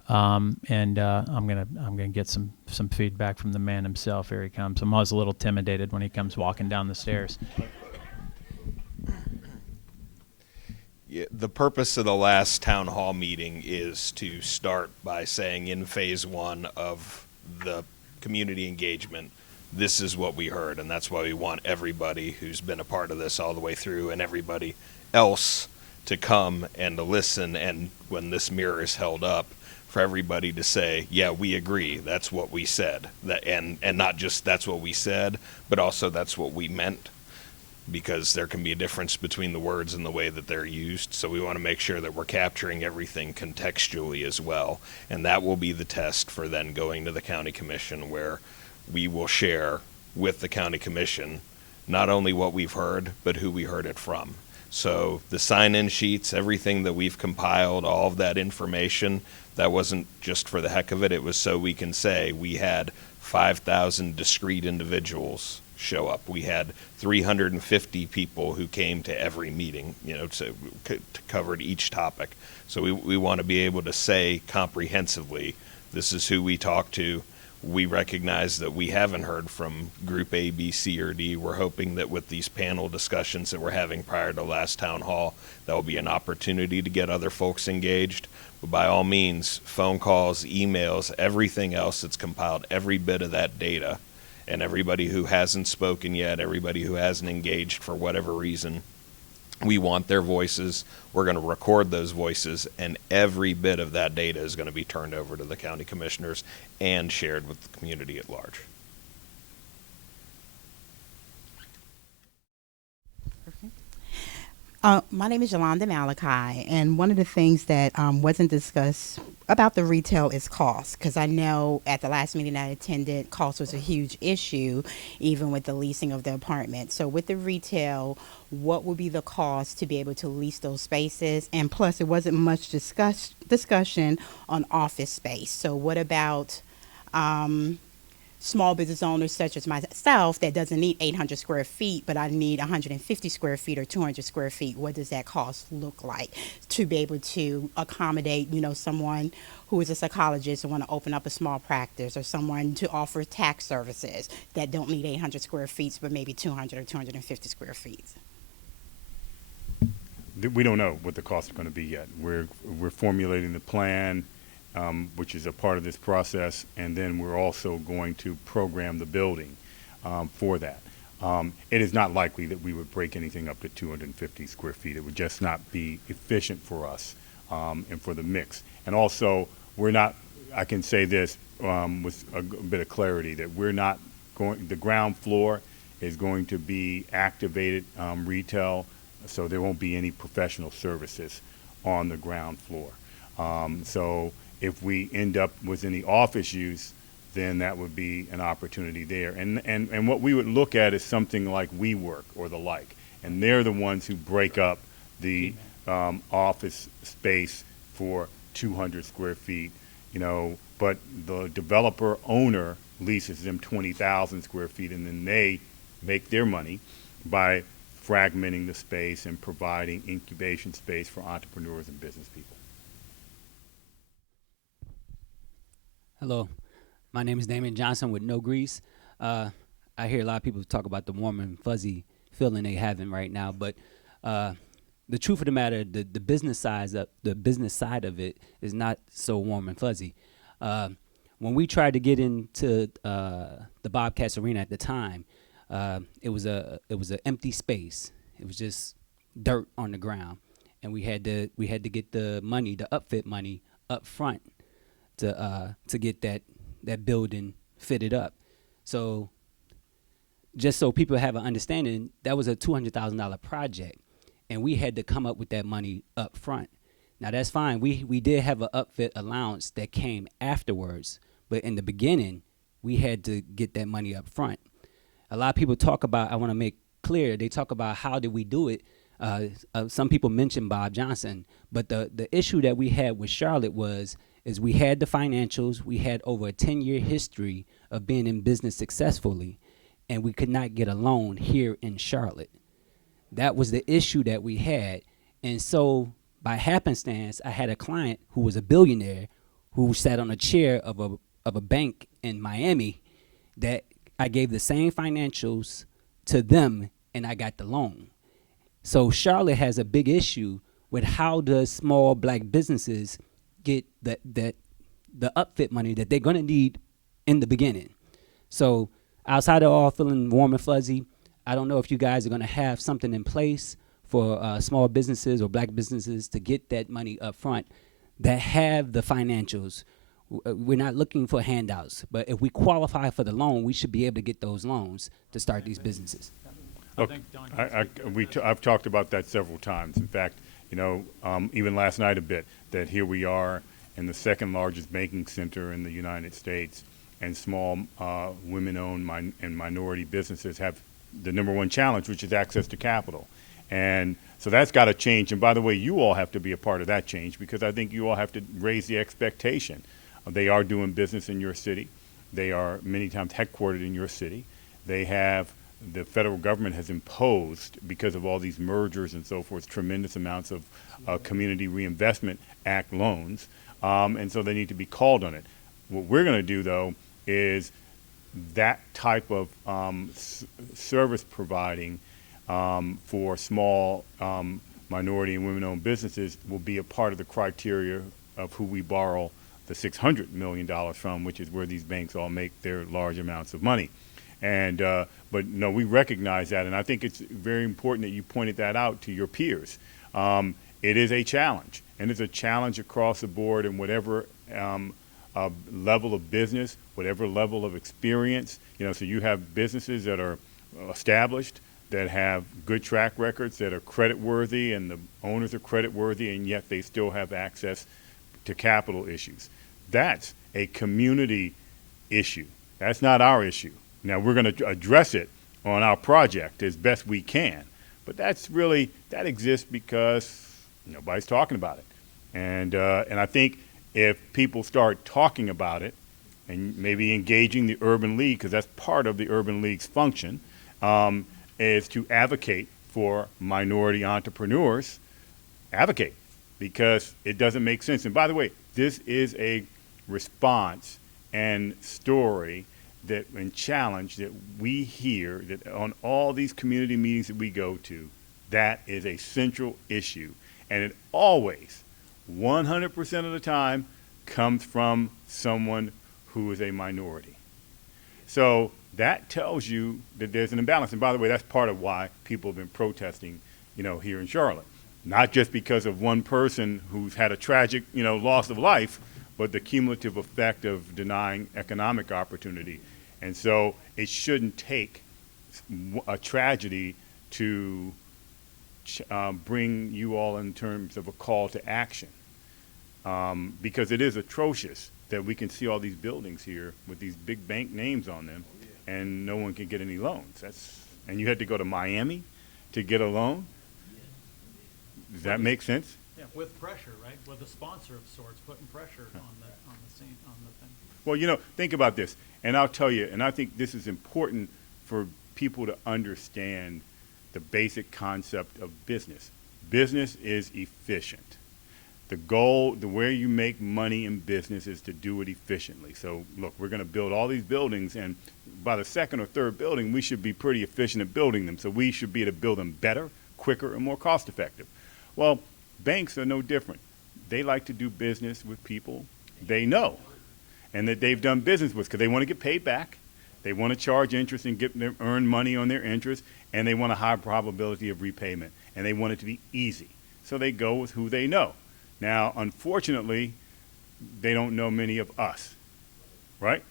I'm gonna get some feedback from the man himself. Here he comes. I'm always a little intimidated when he comes walking down the stairs. Yeah, the purpose of the last town hall meeting is to start by saying in phase one of the community engagement, this is what we heard, and that's why we want everybody who's been a part of this all the way through and everybody else to come and to listen, and when this mirror is held up, for everybody to say, yeah, we agree, that's what we said, and not just that's what we said, but also that's what we meant, because there can be a difference between the words and the way that they're used. So we want to make sure that we're capturing everything contextually as well, and that will be the test for then going to the county commission, where we will share with the county commission not only what we've heard, but who we heard it from. So the sign-in sheets, everything that we've compiled, all of that information, that wasn't just for the heck of it. It was so we can say we had 5,000 discrete individuals show up. We had 350 people who came to every meeting, to covered each topic. So we want to be able to say comprehensively, this is who we talked to. We recognize that we haven't heard from group A, B, C, or D. We're hoping that with these panel discussions that we're having prior to last town hall, that will be an opportunity to get other folks engaged. But by all means, phone calls, emails, everything else that's compiled, every bit of that data, and everybody who hasn't spoken yet, everybody who hasn't engaged for whatever reason, we want their voices. We're going to record those voices, and every bit of that data is going to be turned over to the county commissioners and shared with the community at large. My name is Yolanda Malachi, and one of the things that wasn't discussed about the retail is cost, because I know at the last meeting I attended, cost was a huge issue, even with the leasing of the apartment. So with the retail, what would be the cost to be able to lease those spaces? And plus, it wasn't much discussion on office space. So what about small business owners such as myself that doesn't need 800 square feet, but I need 150 square feet or 200 square feet? What does that cost look like to be able to accommodate, someone who is a psychologist and want to open up a small practice, or someone to offer tax services that don't need 800 square feet, but maybe 200 or 250 square feet? We don't know what the costs are going to be yet. We're formulating the plan, which is a part of this process, and then we're also going to program the building for that. It is not likely that we would break anything up to 250 square feet. It would just not be efficient for us and for the mix. And also, I can say this with a bit of clarity, that the ground floor is going to be activated retail, so there won't be any professional services on the ground floor. So if we end up with any office use, then that would be an opportunity there. And what we would look at is something like WeWork or the like. And they're the ones who break up the office space for 200 square feet, you know, but the developer owner leases them 20,000 square feet, and then they make their money by fragmenting the space and providing incubation space for entrepreneurs and business people. Hello, my name is Damian Johnson with No Grease. I hear a lot of people talk about the warm and fuzzy feeling they having right now, but the truth of the matter, the business side of it is not so warm and fuzzy. When we tried to get into the Bobcats Arena at the time, it was an empty space. It was just dirt on the ground, and we had to get the money, the upfit money, up front to get that building fitted up. So just so people have an understanding, that was a $200,000 project, and we had to come up with that money up front. Now that's fine. We did have an upfit allowance that came afterwards, but in the beginning, we had to get that money up front. A lot of people talk about, I want to make clear, they talk about how did we do it. Some people mention Bob Johnson, but the issue that we had with Charlotte is we had the financials, we had over a 10-year history of being in business successfully, and we could not get a loan here in Charlotte. That was the issue that we had. And so by happenstance, I had a client who was a billionaire who sat on a chair of a bank in Miami that I gave the same financials to them, and I got the loan. So Charlotte has a big issue with how does small black businesses get the upfit money that they're going to need in the beginning. So outside of all feeling warm and fuzzy, I don't know if you guys are going to have something in place for small businesses or black businesses to get that money up front that have the financials. We're not looking for handouts, but if we qualify for the loan, we should be able to get those loans to start these businesses. Look, I've talked about that several times. In fact, you know, even last night a bit, that here we are in the second largest banking center in the United States, and small women-owned and minority businesses have the number one challenge, which is access to capital. And so that's got to change. And by the way, you all have to be a part of that change, because I think you all have to raise the expectation. They are doing business in your city. They are many times headquartered in your city. They have, the federal government has imposed, because of all these mergers and so forth, tremendous amounts of Community Reinvestment Act loans. And so they need to be called on it. What we're going to do, though, is that type of service providing for small minority and women-owned businesses will be a part of the criteria of who we borrow the $600 million from, which is where these banks all make their large amounts of money. And but no, we recognize that, and I think it's very important that you pointed that out to your peers. It is a challenge, and it's a challenge across the board in whatever level of business, whatever level of experience. You know, so you have businesses that are established, that have good track records, that are credit worthy, and the owners are credit worthy, and yet they still have access to capital issues. That's a community issue. That's not our issue. Now, we're going to address it on our project as best we can, but that's really, that exists because nobody's talking about it. And I think if people start talking about it and maybe engaging the Urban League, because that's part of the Urban League's function, is to advocate for minority entrepreneurs, advocate, because it doesn't make sense. And by the way, this is a response and story that, and challenge that we hear, that on all these community meetings that we go to, that is a central issue. And it always, 100% of the time, comes from someone who is a minority. So that tells you that there's an imbalance. And by the way, that's part of why people have been protesting, you know, here in Charlotte. Not just because of one person who's had a tragic, you know, loss of life, but the cumulative effect of denying economic opportunity. And so it shouldn't take a tragedy to bring you all in terms of a call to action. because it is atrocious that we can see all these buildings here with these big bank names on them, and no one can get any loans. And you had to go to Miami to get a loan. Does that make sense? Yeah, with pressure, right? With a sponsor of sorts, putting pressure on the thing. Well, think about this, and I'll tell you, and I think this is important for people to understand the basic concept of business. Business is efficient. The goal, the way you make money in business is to do it efficiently. So, look, we're going to build all these buildings, and by the second or third building, we should be pretty efficient at building them. So we should be able to build them better, quicker, and more cost effective. Well, banks are no different. They like to do business with people they know and that they've done business with because they want to get paid back. They want to charge interest and earn money on their interest, and they want a high probability of repayment, and they want it to be easy. So they go with who they know. Now, unfortunately, they don't know many of us, right?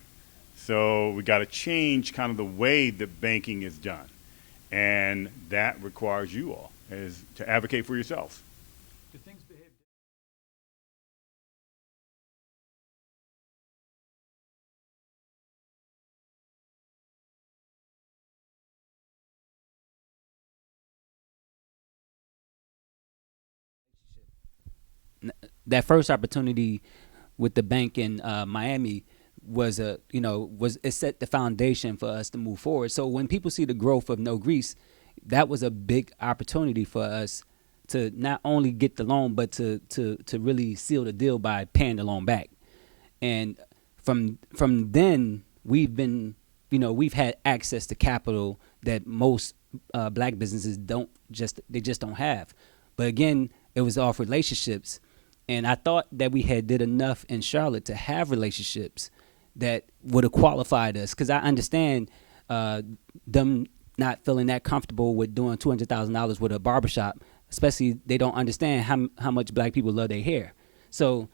So we got to change kind of the way that banking is done, and that requires you all to advocate for yourselves. Do things behave? That first opportunity with the bank in Miami was it set the foundation for us to move forward. So when people see the growth of No Grease, that was a big opportunity for us to not only get the loan, but to really seal the deal by paying the loan back. And from then we've had access to capital that most black businesses just don't have. But again, it was off relationships. And I thought that we had did enough in Charlotte to have relationships that would have qualified us. Because I understand them not feeling that comfortable with doing $200,000 with a barbershop, especially they don't understand how much black people love their hair. So,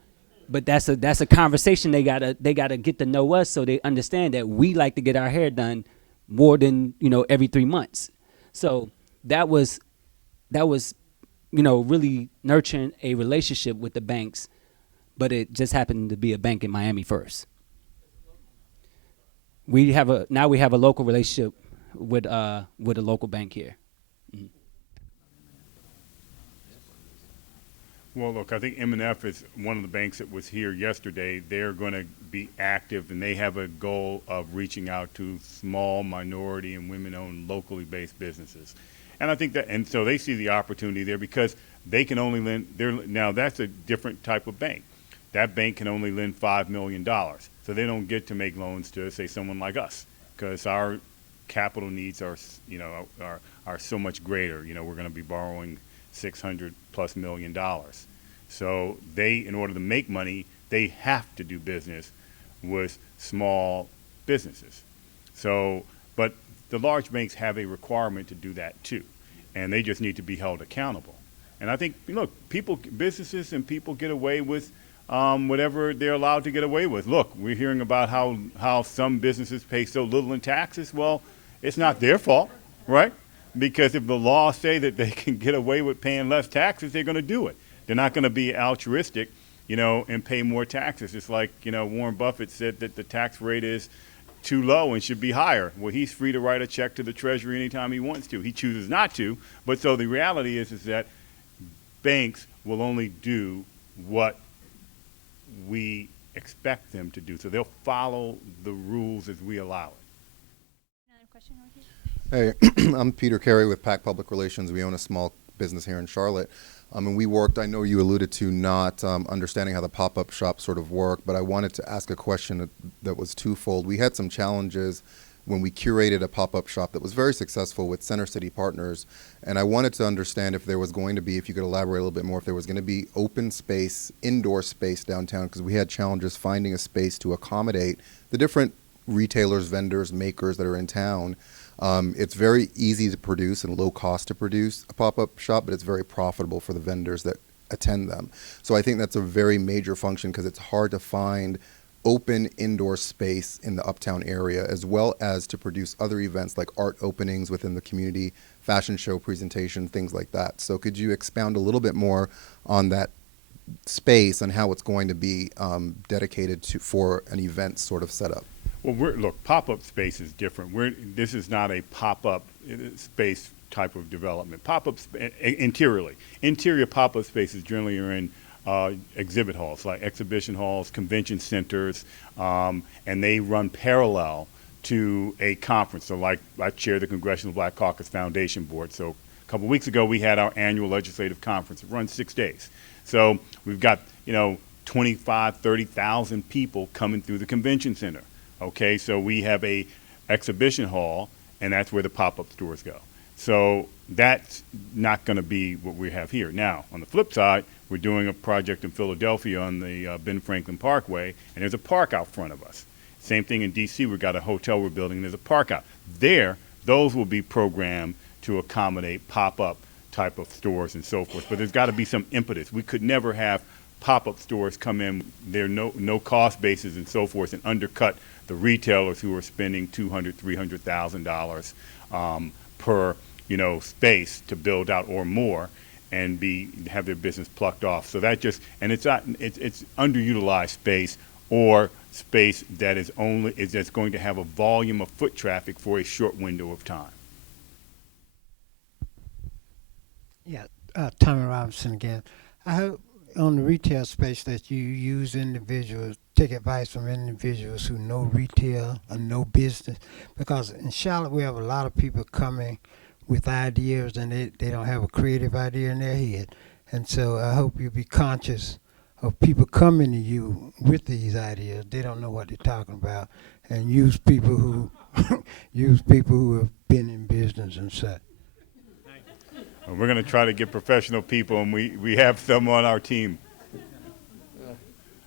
but that's a conversation they gotta get to know us so they understand that we like to get our hair done more than every 3 months. So that was really nurturing a relationship with the banks, but it just happened to be a bank in Miami first. We have a local relationship with a local bank here. Mm-hmm. Well, look, I think M&F is one of the banks that was here yesterday. They're going to be active, and they have a goal of reaching out to small minority and women-owned locally based businesses. And I think and so they see the opportunity there because they can only lend. Now that's a different type of bank. That bank can only lend $5 million, so they don't get to make loans to say someone like us because our capital needs are so much greater. We're going to be borrowing $600+ million. So in order to make money, they have to do business with small businesses. So, but the large banks have a requirement to do that too, and they just need to be held accountable. And I think, look, businesses and people get away with whatever they're allowed to get away with. Look, we're hearing about how some businesses pay so little in taxes. Well, it's not their fault, right? Because if the laws say that they can get away with paying less taxes, they're going to do it. They're not going to be altruistic, and pay more taxes. It's like, Warren Buffett said that the tax rate is too low and should be higher. Well, he's free to write a check to the Treasury anytime he wants to. He chooses not to. But so the reality is that banks will only do what we expect them to do. So they'll follow the rules as we allow it. Another question over here. Hey, I'm Peter Carey with PAC Public Relations. We own a small business here in Charlotte. And we worked, I know you alluded to not understanding how the pop-up shop sort of work, but I wanted to ask a question that was twofold. We had some challenges when we curated a pop-up shop that was very successful with Center City Partners, and I wanted to understand if there was going to be, if you could elaborate a little bit more, if there was going to be open space, indoor space downtown, because we had challenges finding a space to accommodate the different retailers, vendors, makers that are in town. It's very easy to produce and low cost to produce a pop-up shop, but it's very profitable for the vendors that attend them. So I think that's a very major function because it's hard to find open indoor space in the uptown area, as well as to produce other events like art openings within the community, fashion show presentation, things like that. So could you expound a little bit more on that space and how it's going to be dedicated to for an event sort of setup? Well, look, pop-up space is different. This is not a pop-up space type of development. Interior pop-up spaces generally are in exhibit halls, like exhibition halls, convention centers, and they run parallel to a conference. So like I chair the Congressional Black Caucus Foundation Board. So a couple weeks ago we had our annual legislative conference. It runs 6 days. So we've got, 25, 30,000 people coming through the convention center. Okay, so we have a exhibition hall, and that's where the pop-up stores go. So that's not going to be what we have here. Now, on the flip side, we're doing a project in Philadelphia on the Ben Franklin Parkway, and there's a park out front of us. Same thing in D.C. We've got a hotel we're building, and there's a park out. There, those will be programmed to accommodate pop-up type of stores and so forth. But there's got to be some impetus. We could never have pop-up stores come in, there are no cost bases and so forth, and undercut the retailers who are spending $200,000, $300,000 per space to build out or more, and have their business plucked off. So that it's underutilized space, or space that is that's going to have a volume of foot traffic for a short window of time. Yeah, Tommy Robinson again. I hope on the retail space that you use individuals, take advice from individuals who know retail and know business, because in Charlotte we have a lot of people coming with ideas and they don't have a creative idea in their head. And so I hope you be conscious of people coming to you with these ideas. They don't know what they're talking about, and use people who have been in business and such. We're going to try to get professional people, and we have some on our team.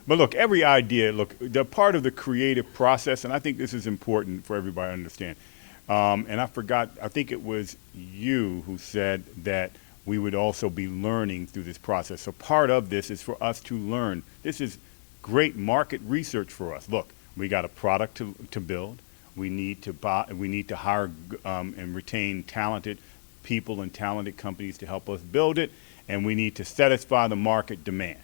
But look, every idea, they're part of the creative process, and I think this is important for everybody to understand. And I think it was you who said that we would also be learning through this process. So part of this is for us to learn. This is great market research for us. Look, we got a product to build. We need to hire and retain talented people and talented companies to help us build it, and we need to satisfy the market demand.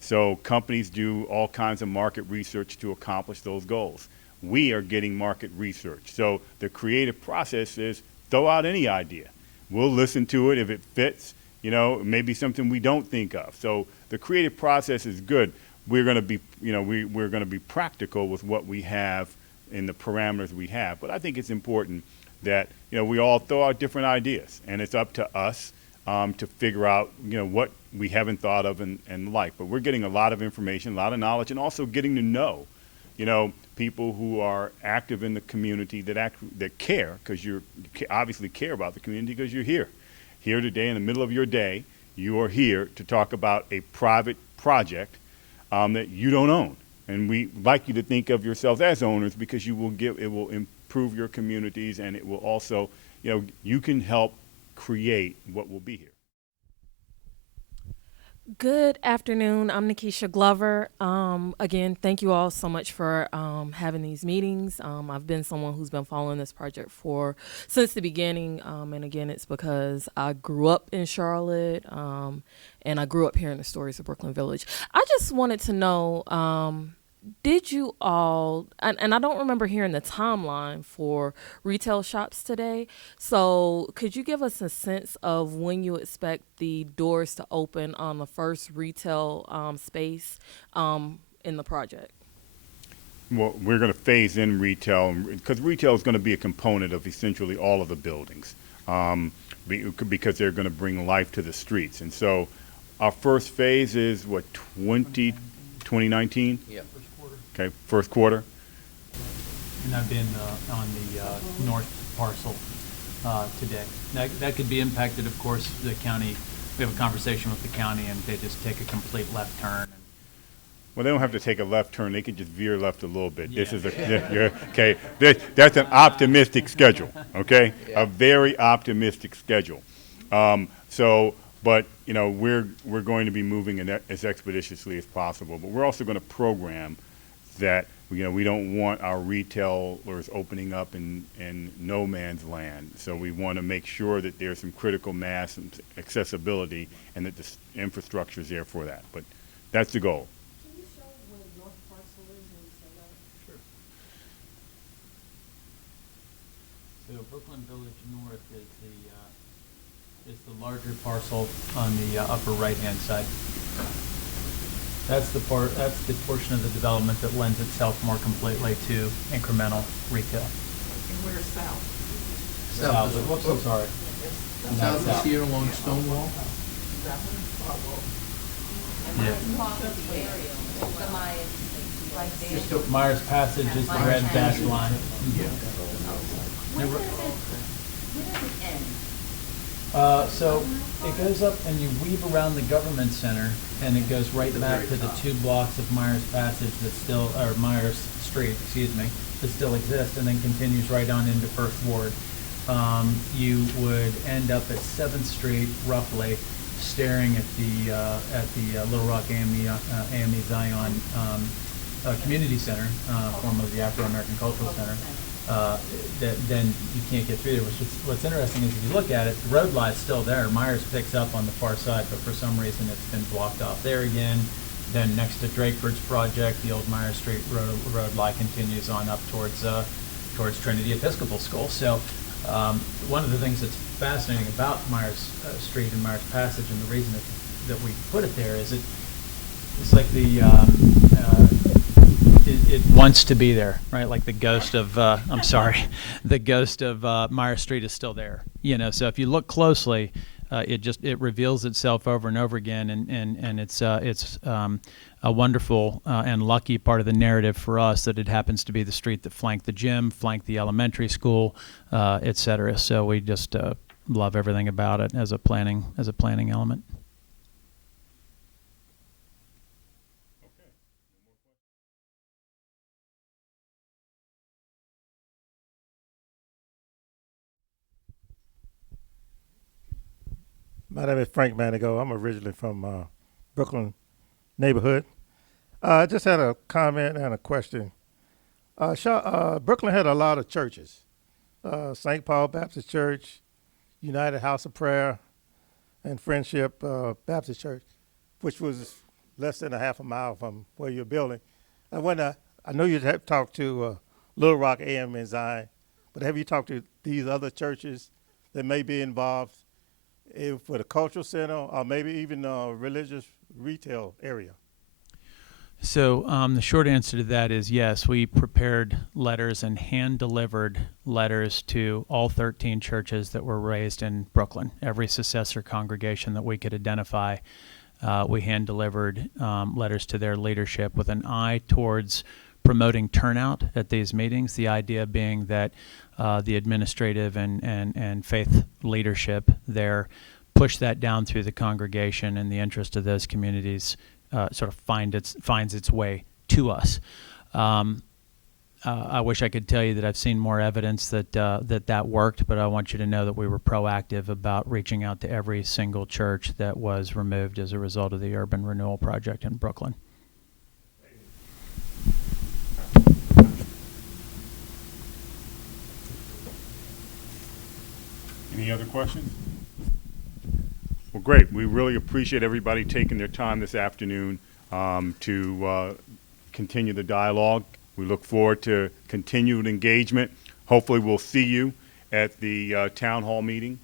So companies do all kinds of market research to accomplish those goals. We are getting market research. So the creative process is throw out any idea. We'll listen to it if it fits, maybe something we don't think of. So the creative process is good. We're going to be, we're going to be practical with what we have in the parameters we have. But I think it's important that we all throw out different ideas, and it's up to us to figure out what we haven't thought of and like. But we're getting a lot of information, a lot of knowledge, and also getting to know people who are active in the community that care, because you obviously care about the community because you're here today in the middle of your day. You are here to talk about a private project that you don't own, and we like you to think of yourselves as owners, because it will improve your communities, and it will also, you can help create what will be here. Good afternoon. I'm Nikisha Glover. Again, thank you all so much for having these meetings. I've been someone who's been following this project since the beginning, and again, it's because I grew up in Charlotte, and I grew up hearing the stories of Brooklyn Village. I just wanted to know, did you all, and I don't remember hearing the timeline for retail shops today, so could you give us a sense of when you expect the doors to open on the first retail space in the project? Well, we're going to phase in retail, because retail is going to be a component of essentially all of the buildings, because they're going to bring life to the streets. And so our first phase is, 2019? Yeah. Okay, first quarter. And I've been on the north parcel today. That could be impacted, of course. The county, we have a conversation with the county, and they just take a complete left turn. Well, they don't have to take a left turn. They can just veer left a little bit. Yeah. This is okay. That's an optimistic schedule. Okay, Yeah. A very optimistic schedule. But we're going to be moving as expeditiously as possible. But we're also going to program that we don't want our retailers opening up in no man's land. So we want to make sure that there's some critical mass and accessibility, and that the infrastructure is there for that. But That's the goal. Can you show where the north parcel is when you say that? Sure. So Brooklyn Village North is the larger parcel on the upper right-hand side. That's the portion of the development that lends itself more completely to incremental retail. And where's south? South. Whoops, I'm sorry. Not South is here along Stonewall. Yeah. Just a- Myers Passage is the red dashed line. So it goes up and you weave around the government center and it goes right back to the 2 blocks of Myers Passage that still, or Myers Street, excuse me, that still exist, and then continues right on into First Ward. You would end up at 7th Street roughly, staring at the Little Rock AME Zion Community Center, formerly the Afro-American Cultural Center. Then you can't get through there. What's interesting is if you look at it, the road lie's still there. Myers picks up on the far side, but for some reason it's been blocked off there again. Then next to Drakeford's project, the old Myers Street road lie continues on up towards Trinity Episcopal School. So one of the things that's fascinating about Myers Street and Myers Passage, and the reason that we put it there is it's like it wants to be there, right? Like the ghost of, the ghost of Myers Street is still there. So if you look closely, it reveals itself over and over again, and it's a wonderful and lucky part of the narrative for us that it happens to be the street that flanked the gym, flanked the elementary school, et cetera. So we just love everything about it as a planning element. My name is Frank Manigo. I'm originally from Brooklyn neighborhood. I just had a comment and a question. Brooklyn had a lot of churches. St. Paul Baptist Church, United House of Prayer, and Friendship Baptist Church, which was less than a half a mile from where you're building. I know you have talked to Little Rock AM and Zion, but have you talked to these other churches that may be involved for the cultural center or maybe even a religious retail area? So the short answer to that is yes. We prepared letters and hand-delivered letters to all 13 churches that were raised in Brooklyn. Every successor congregation that we could identify, we hand-delivered letters to their leadership with an eye towards promoting turnout at these meetings, the idea being that the administrative and faith leadership there push that down through the congregation in the interest of those communities sort of finds its way to us. I wish I could tell you that I've seen more evidence that worked, but I want you to know that we were proactive about reaching out to every single church that was removed as a result of the urban renewal project in Brooklyn. Any other questions? Well, great. We really appreciate everybody taking their time this afternoon to continue the dialogue. We look forward to continued engagement. Hopefully we'll see you at the town hall meeting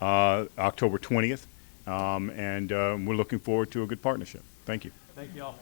October 20th, and we're looking forward to a good partnership. Thank you. Thank you all.